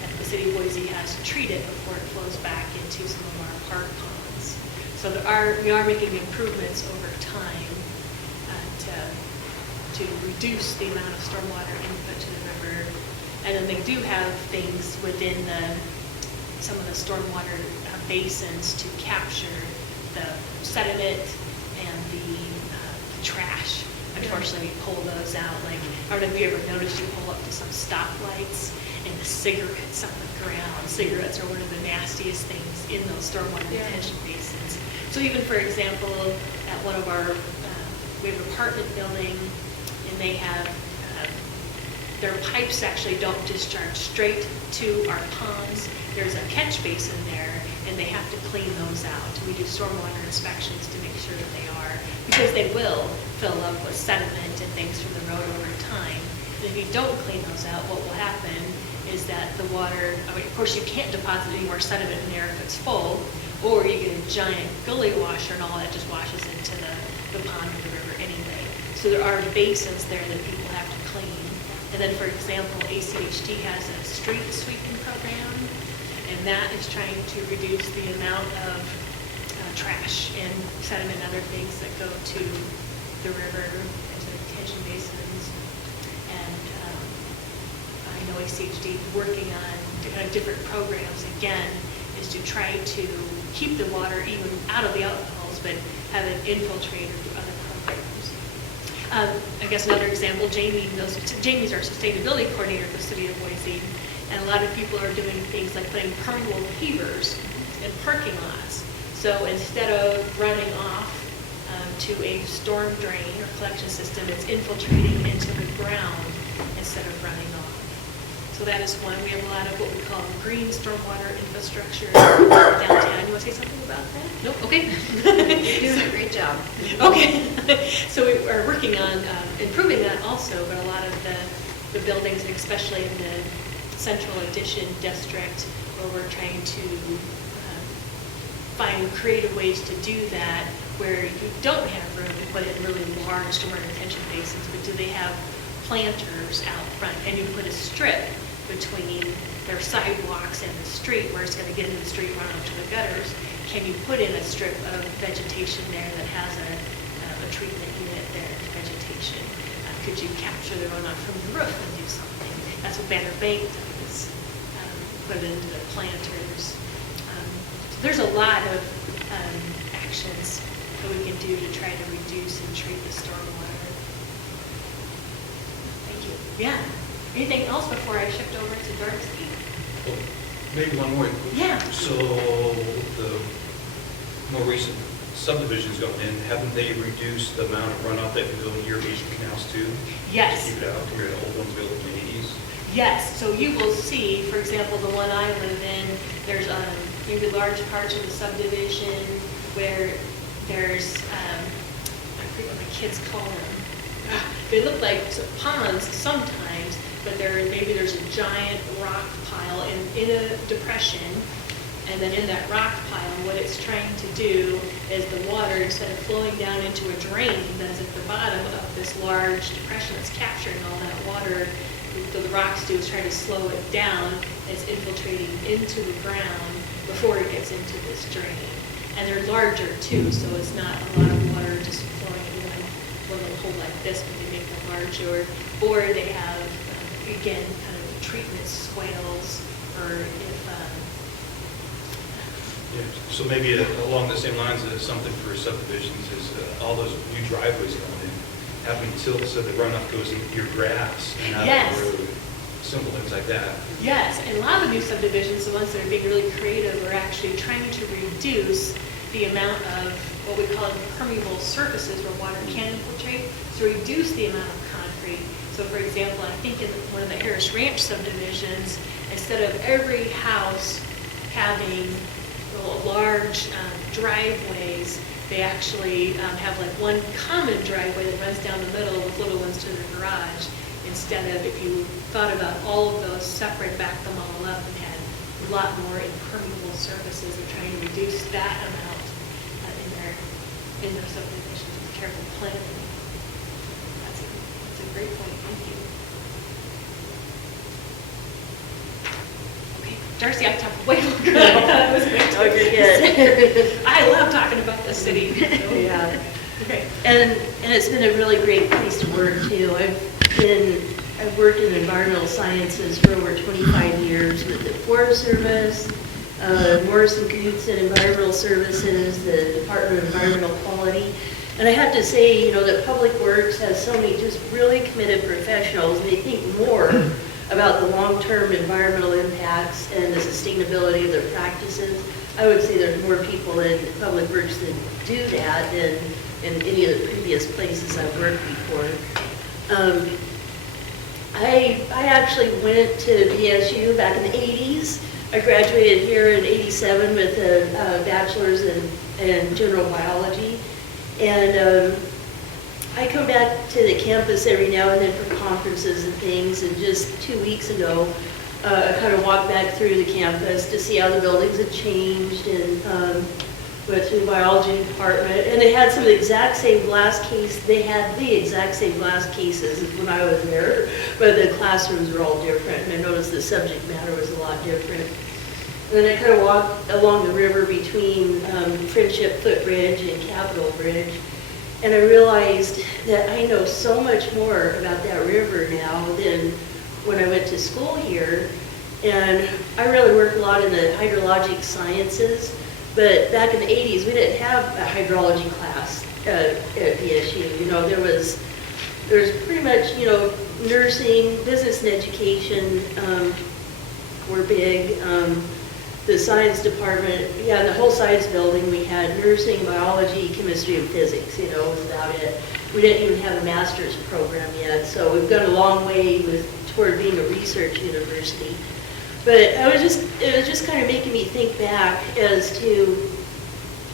that the city of Boise has to treat it before it flows back into some of our park ponds. So we are making improvements over time to reduce the amount of stormwater input to the river. And then they do have things within some of the stormwater basins to capture the sediment and the trash. Unfortunately, we pull those out. Like, I don't know if you ever noticed, you pull up to some stoplights and the cigarettes on the ground. Cigarettes are one of the nastiest things in those stormwater detention basins. So even, for example, at one of our, we have an apartment building, and they have, their pipes actually don't discharge straight to our ponds. There's a catch basin there, and they have to clean those out. We do stormwater inspections to make sure that they are, because they will fill up with sediment and things from the road over time. And if you don't clean those out, what will happen is that the water, I mean, of course you can't deposit any more sediment in there if it's full, or you get a giant gully washer and all that just washes into the pond or the river anyway. So there are basins there that people have to clean. And then, for example, ACHD has a street sweeping program, and that is trying to reduce the amount of trash and sediment and other things that go to the river and to the detention basins. And I know ACHD is working on different programs, again, is to try to keep the water even out of the outfalls, but have it infiltrate through other programs. I guess another example, Jamie's our sustainability coordinator at the city of Boise, and a lot of people are doing things like putting permeable pavers in parking lots. So instead of running off to a storm drain or collection system, it's infiltrating into the ground instead of running off. So that is one. We have a lot of what we call green stormwater infrastructure downtown. You want to say something about that? Nope. Okay. You're doing a great job. Okay. So we are working on improving that also, but a lot of the buildings, especially in the Central Addition district, where we're trying to find creative ways to do that, where you don't have room to put in really large stormwater detention basins, but do they have planters out front, and you put a strip between their sidewalks and the street where it's going to get into the street, run out to the gutters. Can you put in a strip of vegetation there that has a treatment unit there, vegetation? Could you capture the runoff from the roof and do something? That's what Banner Bank does, put it into the planters. So there's a lot of actions that we can do to try to reduce and treat the stormwater. Thank you. Yeah. Anything else before I shift over to Darcy? Well, maybe one more. Yeah. So the more recent subdivisions going in, haven't they reduced the amount of runoff that can go in irrigation canals too? Yes. To keep it out compared to old ones built in the 80s? Yes. So you will see, for example, the one I live in, there's maybe large parts of the subdivision where there's, I forget what the kids call them. They look like ponds sometimes, but maybe there's a giant rock pile in a depression, and then in that rock pile, what it's trying to do is the water, instead of flowing down into a drain that's at the bottom of this large depression that's capturing all that water, what the rocks do is try to slow it down. It's infiltrating into the ground before it gets into this drain. And they're larger too, so it's not a lot of water just flowing in one little hole like this, but they make them larger. Or they have, again, kind of treatment swales, or if, Yeah, so maybe along the same lines as something for subdivisions is all those new driveways going in, having tilt so the runoff goes into your grass and not Yes. the road. Simple things like that. yes, and a lot of the new subdivisions, the ones that are being really creative, are actually trying to reduce the amount of what we call permeable surfaces where water can infiltrate, to reduce the amount of concrete. So for example, I think in one of the Harris Ranch subdivisions, instead of every house having typical large driveways, they actually have like one common driveway that runs down the middle with little ones to the garage, instead of, if you thought about all of those separate, back them all up and had a lot more impermeable surfaces, and trying to reduce that amount in their subdivisions with careful planning. That's a great point, thank you. Okay, Darcy, I've talked way longer than I thought I was going to. Oh, you're good. I love talking about the city. So, Yeah. okay. And it's been a really great place to work too. I've worked in environmental sciences for over 25 years with the Forest Service, Morrison Knudsen Environmental Services, the Department of Environmental Quality. And I have to say, you know, that Public Works has so many just really committed professionals. They think more about the long-term environmental impacts and the sustainability of their practices. I would say there's more people in Public Works that do that than in any of the previous places I've worked before. I actually went to BSU back in the 80s. I graduated here in 87 with a bachelor's in general biology. And I come back to the campus every now and then for conferences and things. And just 2 weeks ago, I kind of walked back through the campus to see how the buildings had changed, and went through the biology department. And they had some of the exact same glass case. They had the exact same glass cases as when I was there, but the classrooms were all different. And I noticed the subject matter was a lot different. And then I kind of walked along the river between Friendship Footbridge and Capitol Bridge. And I realized that I know so much more about that river now than when I went to school here. And I really work a lot in the hydrologic sciences, but back in the 80s, we didn't have a hydrology class at BSU. You know, there's pretty much, you know, nursing, business and education were big. The science department, yeah, in the whole science building, we had nursing, biology, chemistry, and physics, you know, was about it. We didn't even have a master's program yet, so we've gone a long way toward being a research university. But it was just kind of making me think back as to,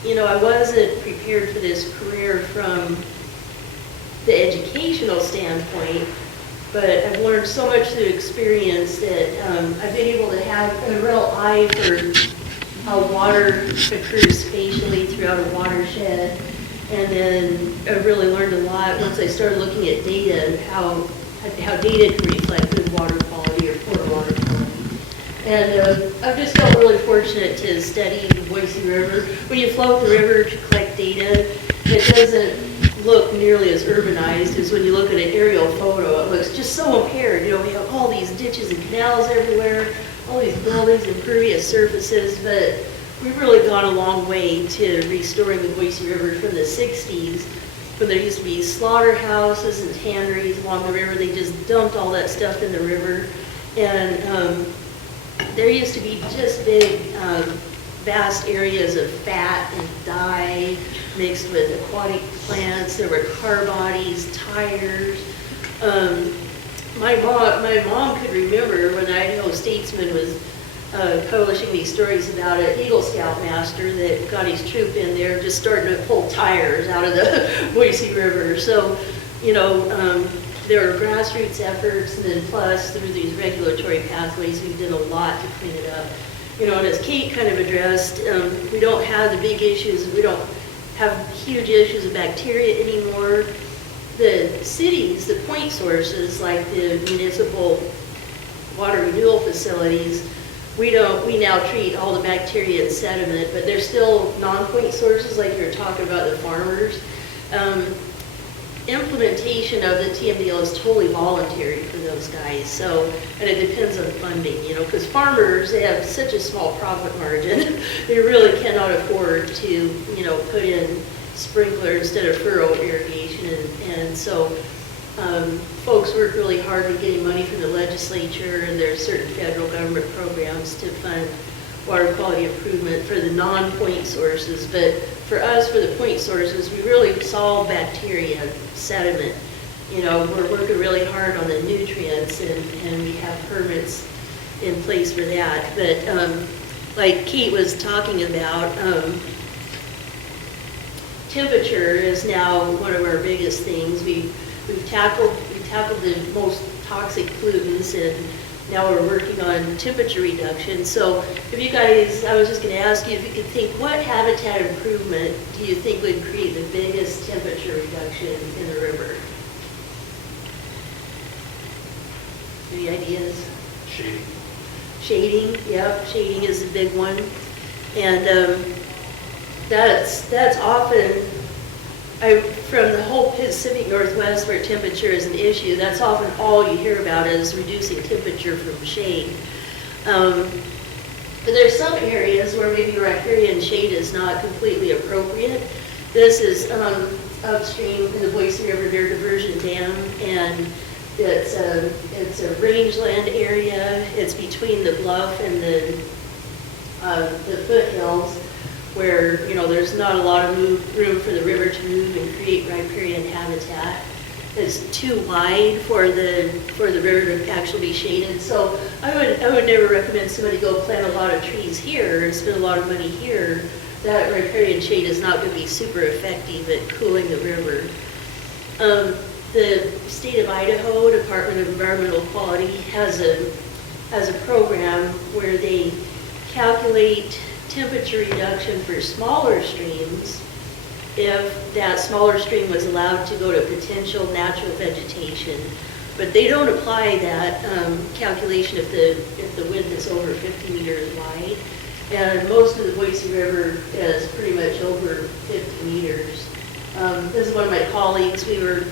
you know, I wasn't prepared for this career from the educational standpoint, but I've learned so much through experience that I've been able to have a real eye for how water occurs spatially throughout a watershed. And then I really learned a lot once I started looking at data and how data can reflect good water quality or poor water quality. And I've just felt really fortunate to study the Boise River. When you float the river to collect data, it doesn't look nearly as urbanized as when you look at an aerial photo. It looks just so impaired. You know, we have all these ditches and canals everywhere, all these buildings, impervious surfaces, but we've really gone a long way to restoring the Boise River from the 60s, when there used to be slaughterhouses and tanneries along the river. They just dumped all that stuff in the river. And there used to be just big, vast areas of fat and dye mixed with aquatic plants. There were car bodies, tires. My mom could remember when the Idaho Statesman was publishing these stories about an Eagle Scout master that got his troop in there just starting to pull tires out of the Boise River. So, you know, there were grassroots efforts, and then plus through these regulatory pathways, we did a lot to clean it up. You know, and as Kate kind of addressed, we don't have the big issues. We don't have huge issues of bacteria anymore. The cities, the point sources, like the municipal water renewal facilities, we now treat all the bacteria and sediment, but there's still non-point sources, like you were talking about the farmers. Implementation of the TMDL is totally voluntary for those guys, so, and it depends on funding, you know, because farmers, they have such a small profit margin, they really cannot afford to, you know, put in sprinkler instead of furrow irrigation, and so folks work really hard at getting money from the legislature, and there's certain federal government programs to fund water quality improvement for the non-point sources. But for us, for the point sources, we really solve bacteria, sediment. You know, we're working really hard on the nutrients, and we have permits in place for that. But like Kate was talking about, temperature is now one of our biggest things. We've tackled the most toxic pollutants, and now we're working on temperature reduction. So if you guys, I was just going to ask you if you could think, what habitat improvement do you think would create the biggest temperature reduction in the river? Any ideas? Shading. Shading, yeah, shading is a big one. And that's often, from the whole Pacific Northwest where temperature is an issue, that's often all you hear about is reducing temperature from shade. But there's some areas where maybe riparian shade is not completely appropriate. This is upstream in the Boise River near Diversion Dam, and it's a rangeland area. It's between the bluff and the foothills, where, you know, there's not a lot of room for the river to move and create riparian habitat. It's too wide for the river to actually be shaded. So I would never recommend somebody go plant a lot of trees here and spend a lot of money here. That riparian shade is not going to be super effective at cooling the river. The state of Idaho Department of Environmental Quality has a program where they calculate temperature reduction for smaller streams if that smaller stream was allowed to go to potential natural vegetation. But they don't apply that calculation if the width is over 50 meters wide. And most of the Boise River is pretty much over 50 meters. This is one of my colleagues. We were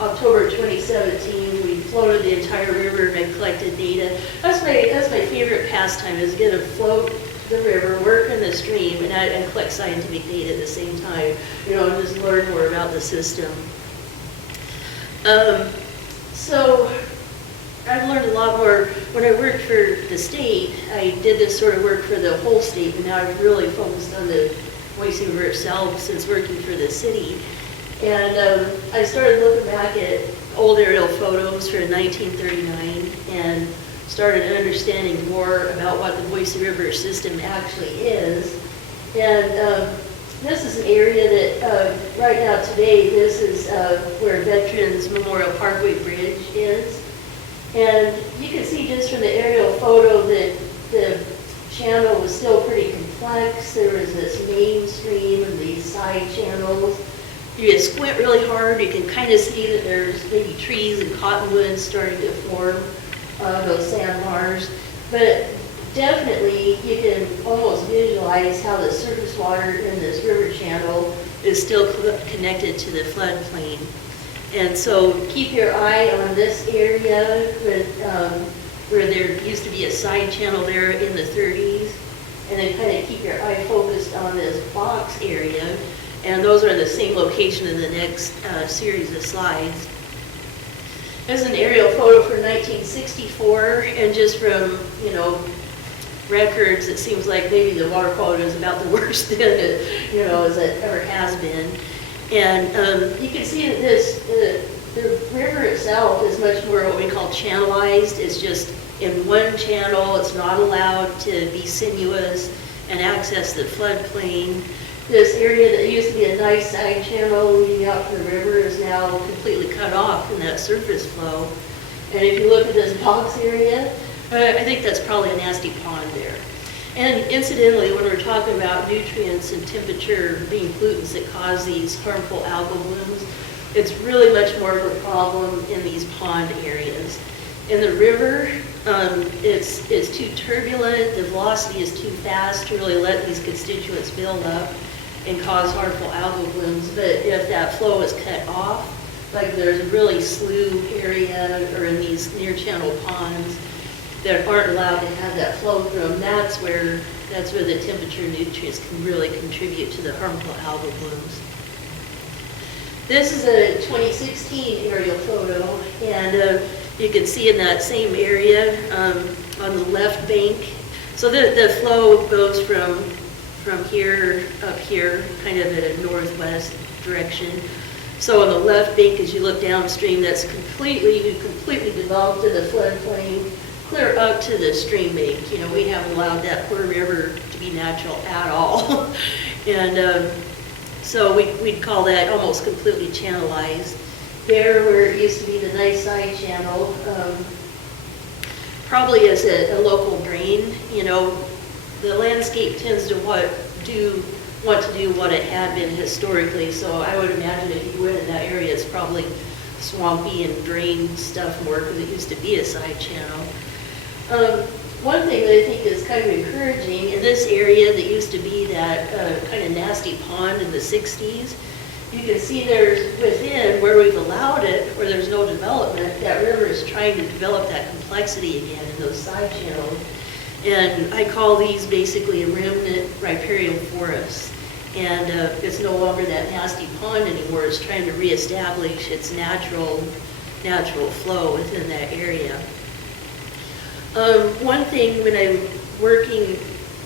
October 2017, we floated the entire river and collected data. That's my favorite pastime, is get to float the river, work in the stream, and collect scientific data at the same time, you know, and just learn more about the system. So I've learned a lot more. When I worked for the state, I did this sort of work for the whole state, and now I've really focused on the Boise River itself since working for the city. And I started looking back at old aerial photos from 1939 and started understanding more about what the Boise River system actually is. And this is an area that right now today, this is where Veterans Memorial Parkway Bridge is. And you can see just from the aerial photo that the channel was still pretty complex. There was this main stream and these side channels. You squint really hard, you can kind of see that there's maybe trees and cottonwoods starting to form those sandbars. But definitely you can almost visualize how the surface water in this river channel is still connected to the floodplain. And so keep your eye on this area where there used to be a side channel there in the 30s, and then kind of keep your eye focused on this box area. And those are in the same location in the next series of slides. This is an aerial photo from 1964, and just from, you know, records, it seems like maybe the water quality was about the worst then, you know, as it ever has been. And you can see that the river itself is much more what we call channelized. It's just in one channel. It's not allowed to be sinuous and access the floodplain. This area that used to be a nice side channel leading out to the river is now completely cut off from that surface flow. And if you look at this box area, I think that's probably a nasty pond there. And incidentally, when we're talking about nutrients and temperature being pollutants that cause these harmful algal blooms, it's really much more of a problem in these pond areas. In the river, it's too turbulent, the velocity is too fast to really let these constituents build up and cause harmful algal blooms. But if that flow is cut off, like there's a really slough area or in these near channel ponds that aren't allowed to have that flow through them, that's where the temperature nutrients can really contribute to the harmful algal blooms. This is a 2016 aerial photo, and you can see in that same area on the left bank. So the flow goes from here up here, kind of in a northwest direction. So on the left bank, as you look downstream, that's completely developed to the floodplain. clear up to the stream bank. You know, we haven't allowed that poor river to be natural at all. And so we'd call that almost completely channelized. There, where it used to be the nice side channel, probably as a local drain, you know, the landscape tends to want to do what it had been historically. So I would imagine if you went in that area, it's probably swampy and drain stuff more because it used to be a side channel. One thing that I think is kind of encouraging in this area that used to be that kind of nasty pond in the 60s, you can see there's within where we've allowed it, where there's no development, that river is trying to develop that complexity again in those side channels. And I call these basically a remnant riparian forest. And it's no longer that nasty pond anymore. It's trying to reestablish its natural flow within that area. One thing when I'm working,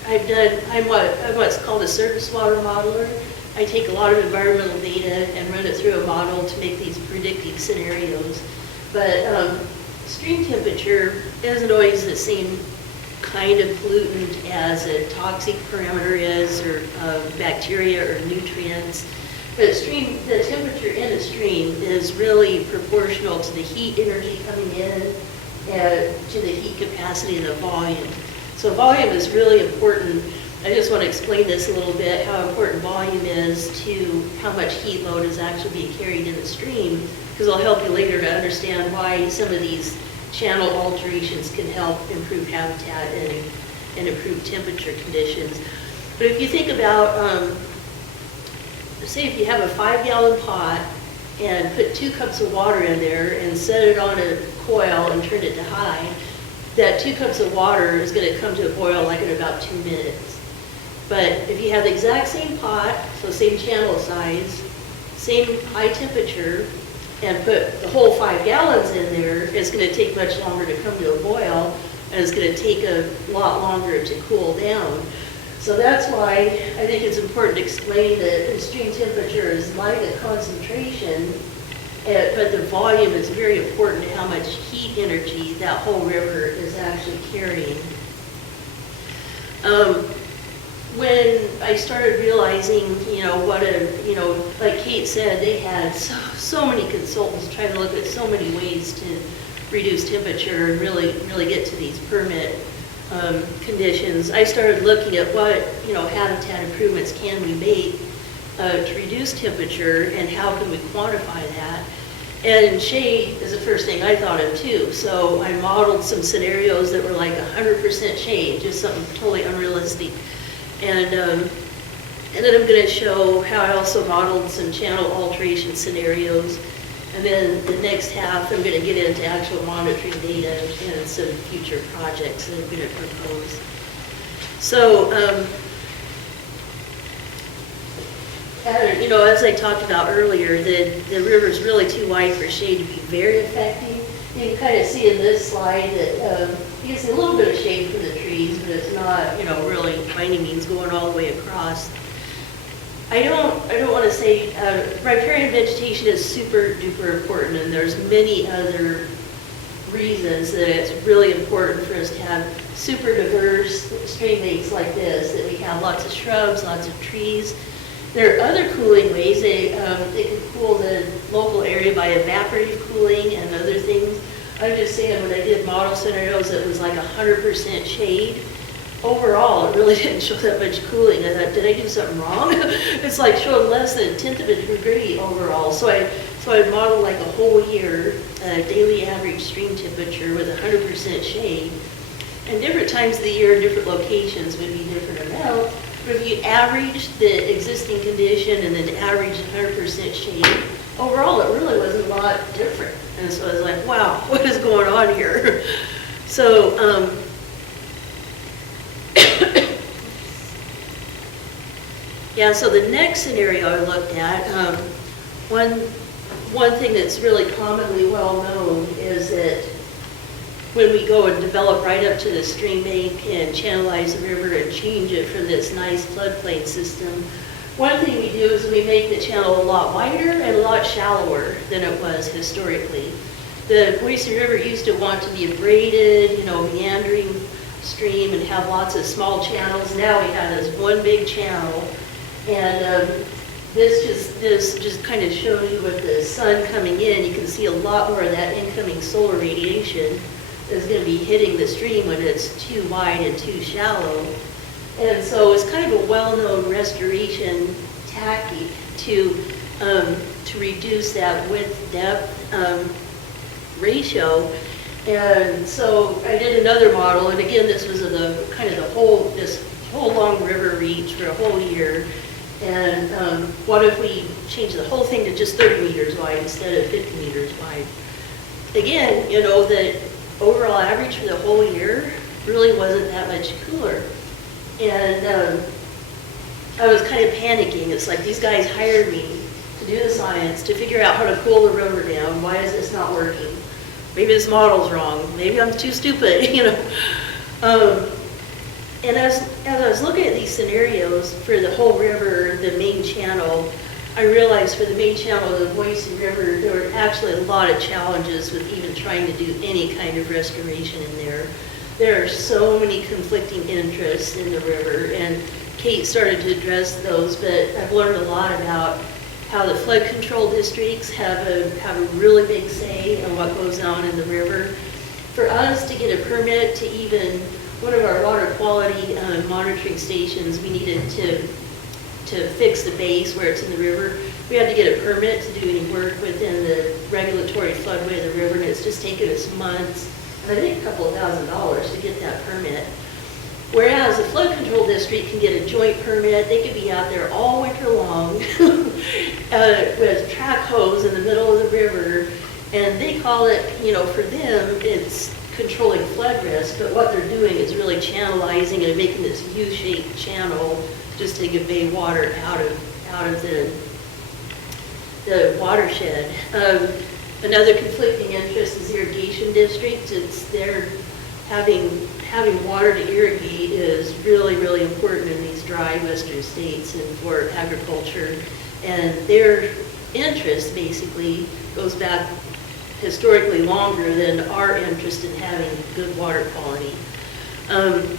I'm what's called a surface water modeler. I take a lot of environmental data and run it through a model to make these predictive scenarios. But stream temperature isn't always the same kind of pollutant as a toxic parameter is, or bacteria or nutrients. But the temperature in a stream is really proportional to the heat energy coming in and to the heat capacity and the volume. So volume is really important. I just want to explain this a little bit, how important volume is to how much heat load is actually being carried in the stream, because it'll help you later to understand why some of these channel alterations can help improve habitat and improve temperature conditions. But if you think about, say if you have a 5-gallon pot and put 2 cups of water in there and set it on a coil and turn it to high, that 2 cups of water is going to come to a boil like in about 2 minutes. But if you have the exact same pot, so same channel size, same high temperature, and put the whole 5 gallons in there, it's going to take much longer to come to a boil, and it's going to take a lot longer to cool down. So that's why I think it's important to explain that stream temperature is like a concentration, but the volume is very important to how much heat energy that whole river is actually carrying. When I started realizing, like Kate said, they had so many consultants trying to look at so many ways to reduce temperature and really get to these permit conditions. I started looking at what, habitat improvements can we make to reduce temperature, and how can we quantify that. And shade is the first thing I thought of too. So I modeled some scenarios that were like 100% shade, just something totally unrealistic. And then I'm going to show how I also modeled some channel alteration scenarios. And then the next half, I'm going to get into actual monitoring data and some future projects that I'm going to propose. So, as I talked about earlier, the river is really too wide for shade to be very effective. You can kind of see in this slide that you can see a little bit of shade from the trees, but it's not, really by any means going all the way across. I don't want to say riparian vegetation is super duper important, and there's many other reasons that it's really important for us to have super diverse stream banks like this, that we have lots of shrubs, lots of trees. There are other cooling ways. They can cool the local area by evaporative cooling and other things. I'm just saying, when I did model scenarios, it was like 100% shade. Overall, it really didn't show that much cooling. I thought, did I do something wrong? It's like showing less than 1/10 of a degree overall. So I modeled like a whole year daily average stream temperature with 100% shade. And different times of the year, different locations would be different amounts. But if you average the existing condition and then average 100% shade, overall it really wasn't a lot different. And so I was like, wow, what is going on here? So, yeah, so the next scenario I looked at, one thing that's really commonly well known is that when we go and develop right up to the stream bank and channelize the river and change it from this nice floodplain system, one thing we do is we make the channel a lot wider and a lot shallower than it was historically. the Boise River used to want to be a braided, meandering stream and have lots of small channels. Now we have this one big channel. And this just kind of shows you with the sun coming in, you can see a lot more of that incoming solar radiation is going to be hitting the stream when it's too wide and too shallow. And so it's kind of a well-known restoration tactic to reduce that width-depth ratio. And so I did another model, and again, this was of this whole long river reach for a whole year. And what if we change the whole thing to just 30 meters wide instead of 50 meters wide? Again, the overall average for the whole year really wasn't that much cooler. And I was kind of panicking. It's like these guys hired me to do the science, to figure out how to cool the river down. Why is this not working? Maybe this model's wrong. Maybe I'm too stupid, And as I was looking at these scenarios for the whole river, the main channel, I realized for the main channel of the Boise River, there were actually a lot of challenges with even trying to do any kind of restoration in there. There are so many conflicting interests in the river, and Kate started to address those, but I've learned a lot about how the flood control districts have a really big say on what goes on in the river. For us to get a permit to even one of our water quality monitoring stations, we needed to fix the base where it's in the river. We had to get a permit to do any work within the regulatory floodway of the river, and it's just taken us months, and I think a couple of $1,000s to get that permit. Whereas the flood control district can get a joint permit, they could be out there all winter long with track hose in the middle of the river, and they call it, for them, it's controlling flood risk, but what they're doing is really channelizing and making this U-shaped channel just to convey water out of the watershed. Another conflicting interest is irrigation districts. They're having water to irrigate is really, really important in these dry western states and for agriculture. And their interest basically goes back historically longer than our interest in having good water quality.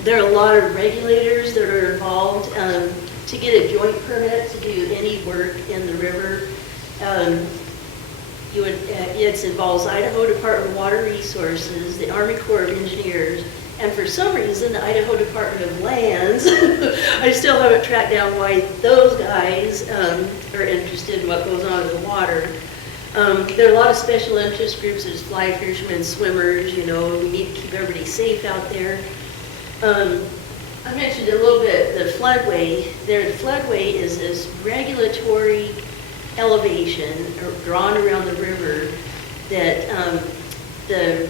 There are a lot of regulators that are involved to get a joint permit to do any work in the river. It involves Idaho Department of Water Resources, the Army Corps of Engineers, and for some reason, the Idaho Department of Lands. I still haven't tracked down why those guys are interested in what goes on in the water. There are a lot of special interest groups. There's fly fishermen, swimmers, we need to keep everybody safe out there. I mentioned a little bit the floodway. The floodway is this regulatory elevation drawn around the river that the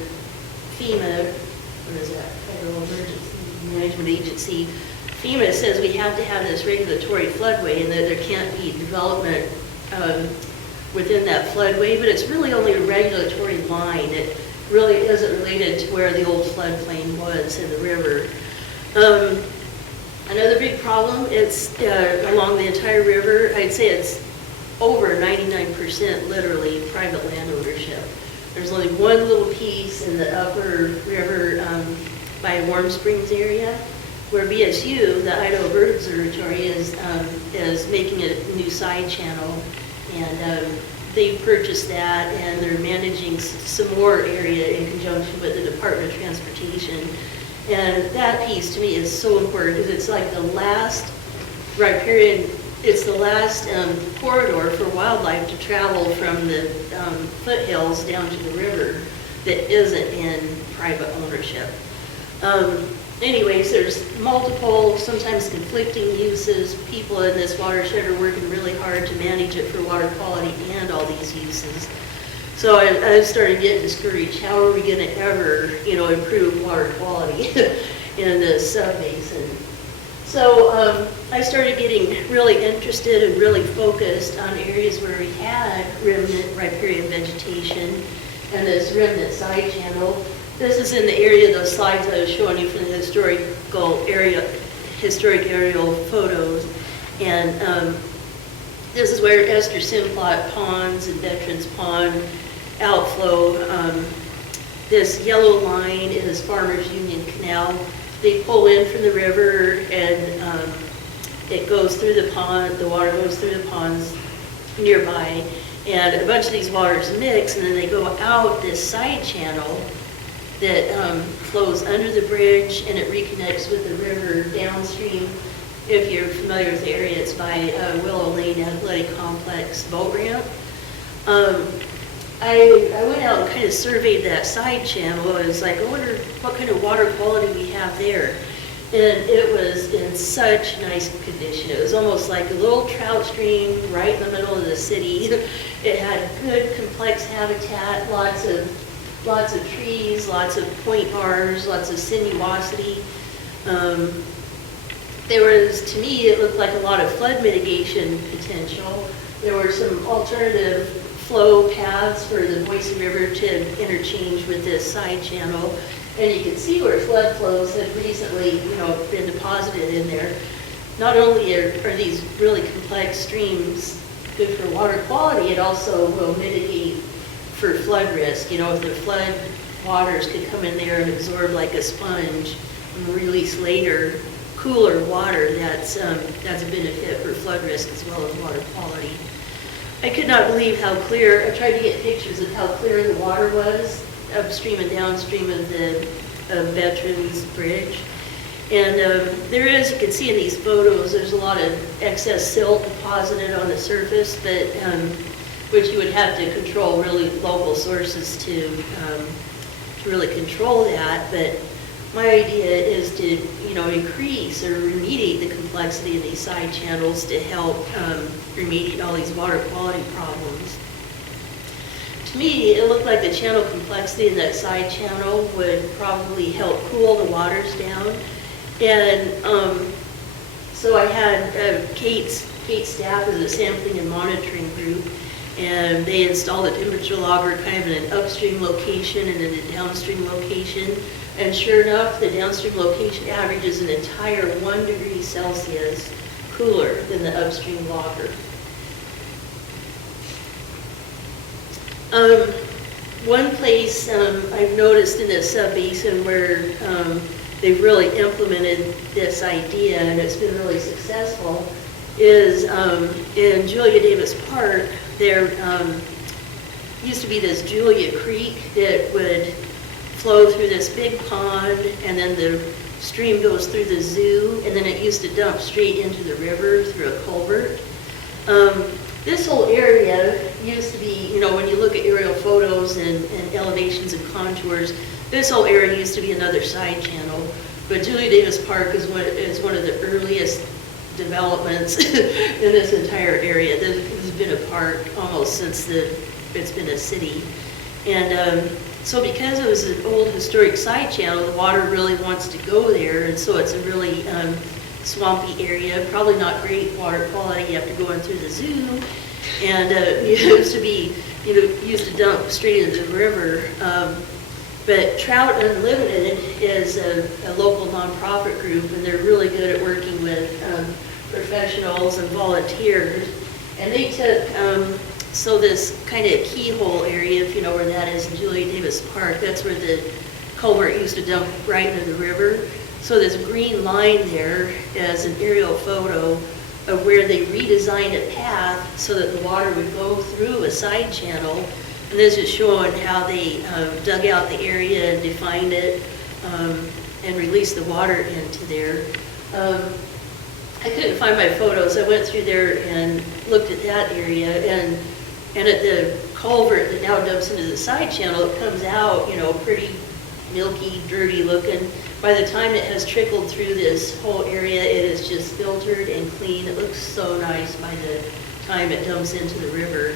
FEMA, what is that, Federal Emergency Management Agency, FEMA says we have to have this regulatory floodway and that there can't be development within that floodway, but it's really only a regulatory line. It really isn't related to where the old floodplain was in the river. Another big problem, it's along the entire river. I'd say it's over 99% literally private land ownership. There's only one little piece in the upper river by Warm Springs area where BSU, the Idaho Bird Observatory, is making a new side channel, and they purchased that, and they're managing some more area in conjunction with the Department of Transportation. And that piece to me is so important because it's like the last riparian, it's the last corridor for wildlife to travel from the foothills down to the river that isn't in private ownership. Anyways, there's multiple, sometimes conflicting uses. People in this watershed are working really hard to manage it for water quality and all these uses. So I started getting discouraged. How are we going to ever, improve water quality in the sub-basin? So I started getting really interested and really focused on areas where we had remnant riparian vegetation and this remnant side channel. This is in the area of those slides I was showing you from the historic aerial photos. And this is where Esther Simplot ponds and Veterans Pond outflow. This yellow line is Farmers Union Canal. They pull in from the river and it goes through the pond, the water goes through the ponds nearby, and a bunch of these waters mix, and then they go out this side channel that flows under the bridge, and it reconnects with the river downstream. If you're familiar with the area, it's by Willow Lane Athletic Complex boat ramp. I went out and kind of surveyed that side channel. I was like, I wonder what kind of water quality we have there. And it was in such nice condition. It was almost like a little trout stream right in the middle of the city. It had good, complex habitat, lots of trees, lots of point bars, lots of sinuosity. There was, to me, it looked like a lot of flood mitigation potential. There were some alternative flow paths for the Boise River to interchange with this side channel. And you can see where flood flows have recently, been deposited in there. Not only are these really complex streams good for water quality, it also will mitigate for flood risk. If the flood waters could come in there and absorb like a sponge and release later cooler water, that's a benefit for flood risk as well as water quality. I could not believe how clear, I tried to get pictures of how clear the water was upstream and downstream of the Veterans Bridge. And there is, you can see in these photos, there's a lot of excess silt deposited on the surface, but which you would have to control really local sources to really control that. But my idea is to, increase or remediate the complexity of these side channels to help remediate all these water quality problems. To me, it looked like the channel complexity in that side channel would probably help cool the waters down. And so I had Kate's staff as a sampling and monitoring group, and they installed a temperature logger kind of in an upstream location and in a downstream location. And sure enough, the downstream location averages an entire 1 degree Celsius cooler than the upstream logger. One place I've noticed in this sub-basin where they've really implemented this idea and it's been really successful is in Julia Davis Park. There used to be this Julia Creek that would flow through this big pond, and then the stream goes through the zoo, and then it used to dump straight into the river through a culvert. This whole area used to be, when you look at aerial photos and elevations and contours, this whole area used to be another side channel. But Julia Davis Park is one of the earliest developments in this entire area. This has been a park almost since it's been a city. And so because it was an old historic side channel, the water really wants to go there, and so it's a really swampy area, probably not great water quality. You have to go in through the zoo, and it used to be, used to dump straight into the river. But Trout Unlimited is a local nonprofit group, and they're really good at working with professionals and volunteers. And they took, so this kind of keyhole area, if you know where that is in Julia Davis Park, that's where the culvert used to dump right into the river. So this green line there is an aerial photo of where they redesigned a path so that the water would go through a side channel. And this is showing how they dug out the area and defined it and released the water into there. I couldn't find my photos. I went through there and looked at that area, and at the culvert that now dumps into the side channel, it comes out, pretty milky, dirty looking. By the time it has trickled through this whole area, it is just filtered and clean. It looks so nice by the time it dumps into the river.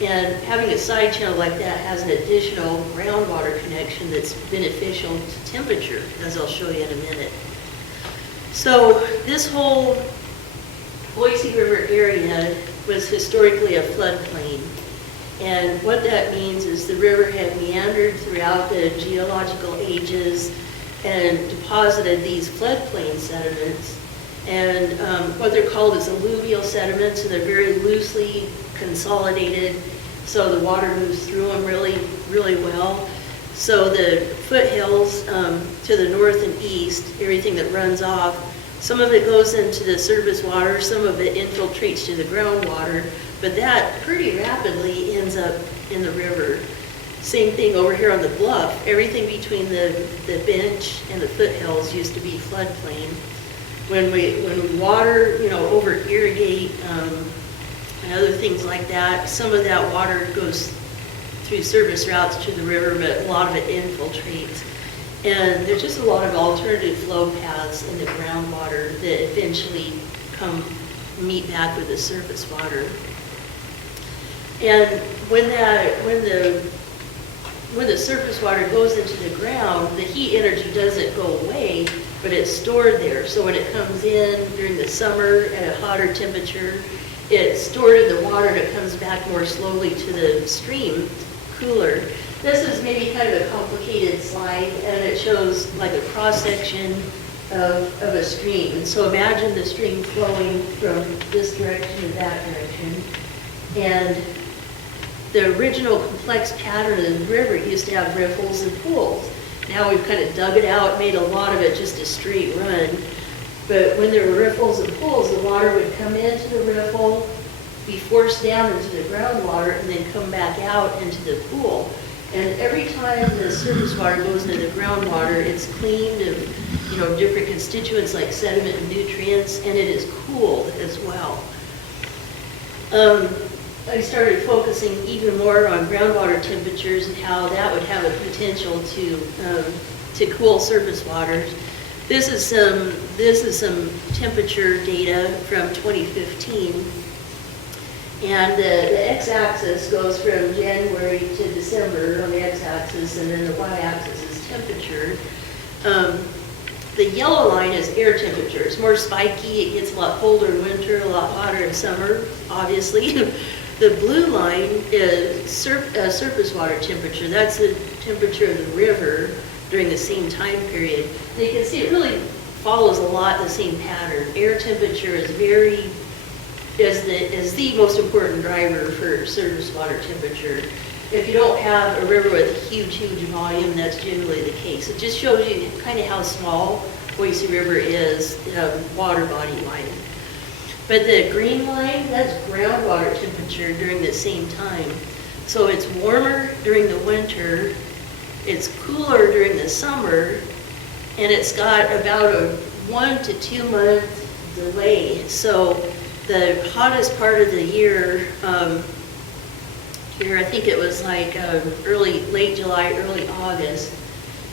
And having a side channel like that has an additional groundwater connection that's beneficial to temperature, as I'll show you in a minute. So this whole Boise River area was historically a floodplain. And what that means is the river had meandered throughout the geological ages and deposited these floodplain sediments. And what they're called is alluvial sediments, and they're very loosely consolidated so the water moves through them really, really well. So the foothills to the north and east, everything that runs off, some of it goes into the surface water, some of it infiltrates to the groundwater, but that pretty rapidly ends up in the river. Same thing over here on the bluff. Everything between the bench and the foothills used to be floodplain. When we water, over irrigate and other things like that, some of that water goes through surface routes to the river, but a lot of it infiltrates. And there's just a lot of alternative flow paths in the groundwater that eventually meet back with the surface water. And when the surface water goes into the ground, the heat energy doesn't go away, but it's stored there. So when it comes in during the summer at a hotter temperature, it's stored in the water and it comes back more slowly to the stream, cooler. This is maybe kind of a complicated slide, and it shows like a cross-section of a stream. And so imagine the stream flowing from this direction to that direction. And the original complex pattern of the river used to have riffles and pools. Now we've kind of dug it out, made a lot of it just a straight run. But when there were riffles and pools, the water would come into the riffle, be forced down into the groundwater, and then come back out into the pool. And every time the surface water goes into the groundwater, it's cleaned of, different constituents like sediment and nutrients, and it is cooled as well. I started focusing even more on groundwater temperatures and how that would have a potential to cool surface waters. This is some temperature data from 2015. And the x-axis goes from January to December on the x-axis, and then the y-axis is temperature. The yellow line is air temperature. It's more spiky. It gets a lot colder in winter, a lot hotter in summer, obviously. The blue line is surface water temperature. That's the temperature of the river during the same time period. And you can see it really follows a lot the same pattern. Air temperature is the most important driver for surface water temperature. If you don't have a river with a huge volume, that's generally the case. It just shows you kind of how small Boise River is, water body line. But the green line, that's groundwater temperature during the same time. So it's warmer during the winter, it's cooler during the summer, and it's got about a 1 to 2 month delay. So the hottest part of the year, here I think it was like late July, early August.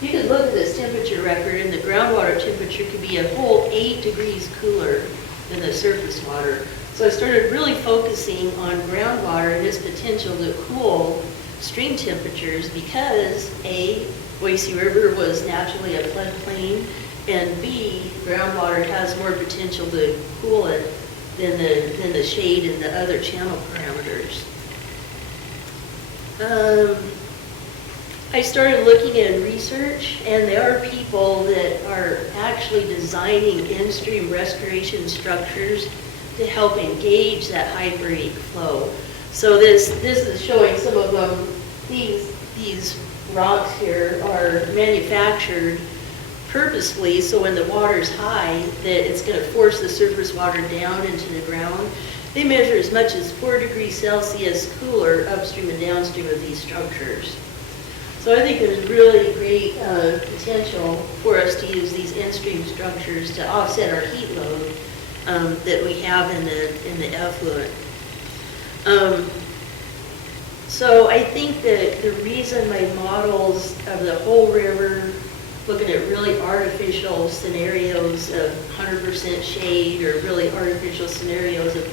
You could look at this temperature record, and the groundwater temperature could be a whole 8 degrees cooler than the surface water. So I started really focusing on groundwater and its potential to cool stream temperatures because A, Boise River was naturally a floodplain, and B, groundwater has more potential to cool it than the shade and the other channel parameters. I started looking at research, and there are people that are actually designing in-stream restoration structures to help engage that hydraulic flow. So this is showing some of them. These rocks here are manufactured purposefully, so when the water's high, that it's going to force the surface water down into the ground. They measure as much as 4 degrees Celsius cooler upstream and downstream of these structures. So I think there's really great potential for us to use these in-stream structures to offset our heat load that we have in the effluent. So I think that the reason my models of the whole river, looking at really artificial scenarios of 100% shade or really artificial scenarios of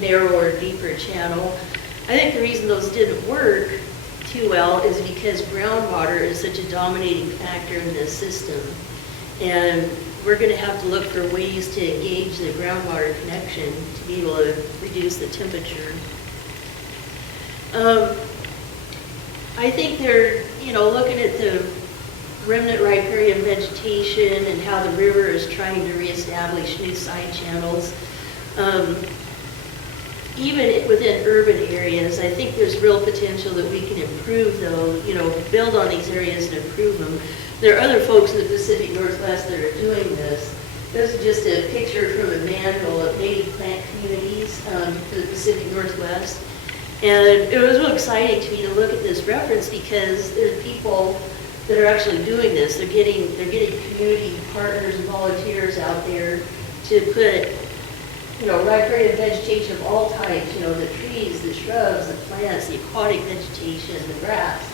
narrower, deeper channel, I think the reason those didn't work too well is because groundwater is such a dominating factor in this system. And we're going to have to look for ways to engage the groundwater connection to be able to reduce the temperature. I think they're, looking at the remnant riparian vegetation and how the river is trying to reestablish new side channels. even within urban areas, I think there's real potential that we can improve though, build on these areas and improve them. There are other folks in the Pacific Northwest that are doing this. This is just a picture from a manual of native plant communities for the Pacific Northwest. And it was real exciting to me to look at this reference because there are people that are actually doing this. They're getting community partners and volunteers out there to put riparian vegetation of all types, the trees, the shrubs, the plants, the aquatic vegetation, the grass.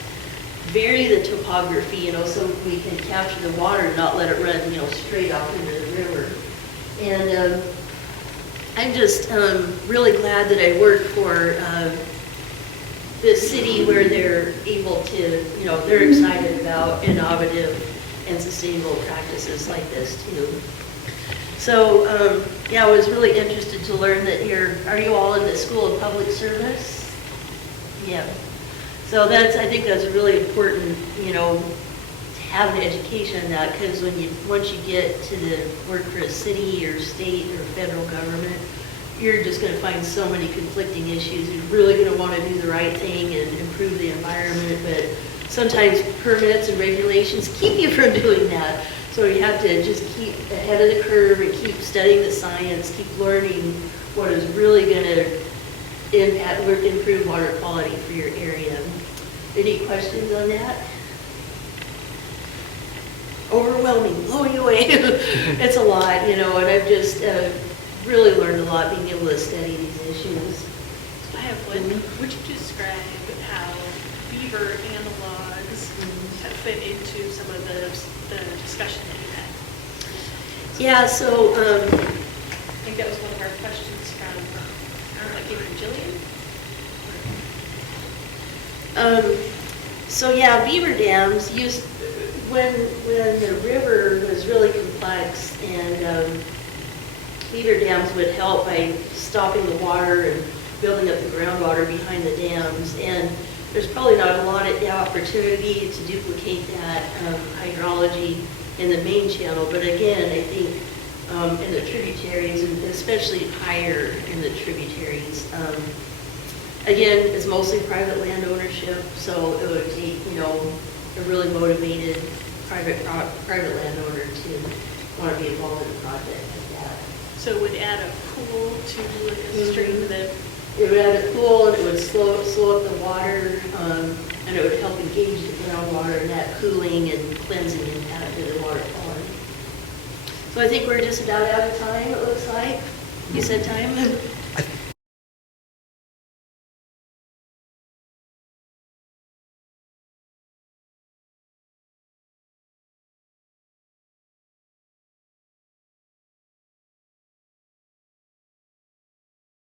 Vary the topography, so we can capture the water and not let it run, straight off into the river. And I'm just really glad that I work for this city where they're able to, they're excited about innovative and sustainable practices like this too. So, I was really interested to learn that are you all in the School of Public Service? Yeah. So I think that's really important, to have an education in that, because once you get to work for a city or state or federal government, you're just going to find so many conflicting issues. You're really going to want to do the right thing and improve the environment, but sometimes permits and regulations keep you from doing that. So you have to just keep ahead of the curve and keep studying the science, keep learning what is really going to improve water quality for your area. Any questions on that? Overwhelming, blowing away. It's a lot, and I've just really learned a lot being able to study these issues. I have one. Would you describe how beaver analogs have fit into some of the discussion that you had? Yeah, so I think that was one of our questions from, I think from Jillian. Beaver dams when the river was really complex, and beaver dams would help by stopping the water and building up the groundwater behind the dams. And there's probably not a lot of opportunity to duplicate that hydrology in the main channel, but again, I think in the tributaries, and especially higher in the tributaries. Again, it's mostly private land ownership, so it would take, a really motivated private landowner to want to be involved in a project like that. So it would add a pool to the stream that... It would add a pool, and it would slow up the water, and it would help engage the groundwater, and that cooling and cleansing impact of the water quality. So I think we're just about out of time, it looks like. You said time?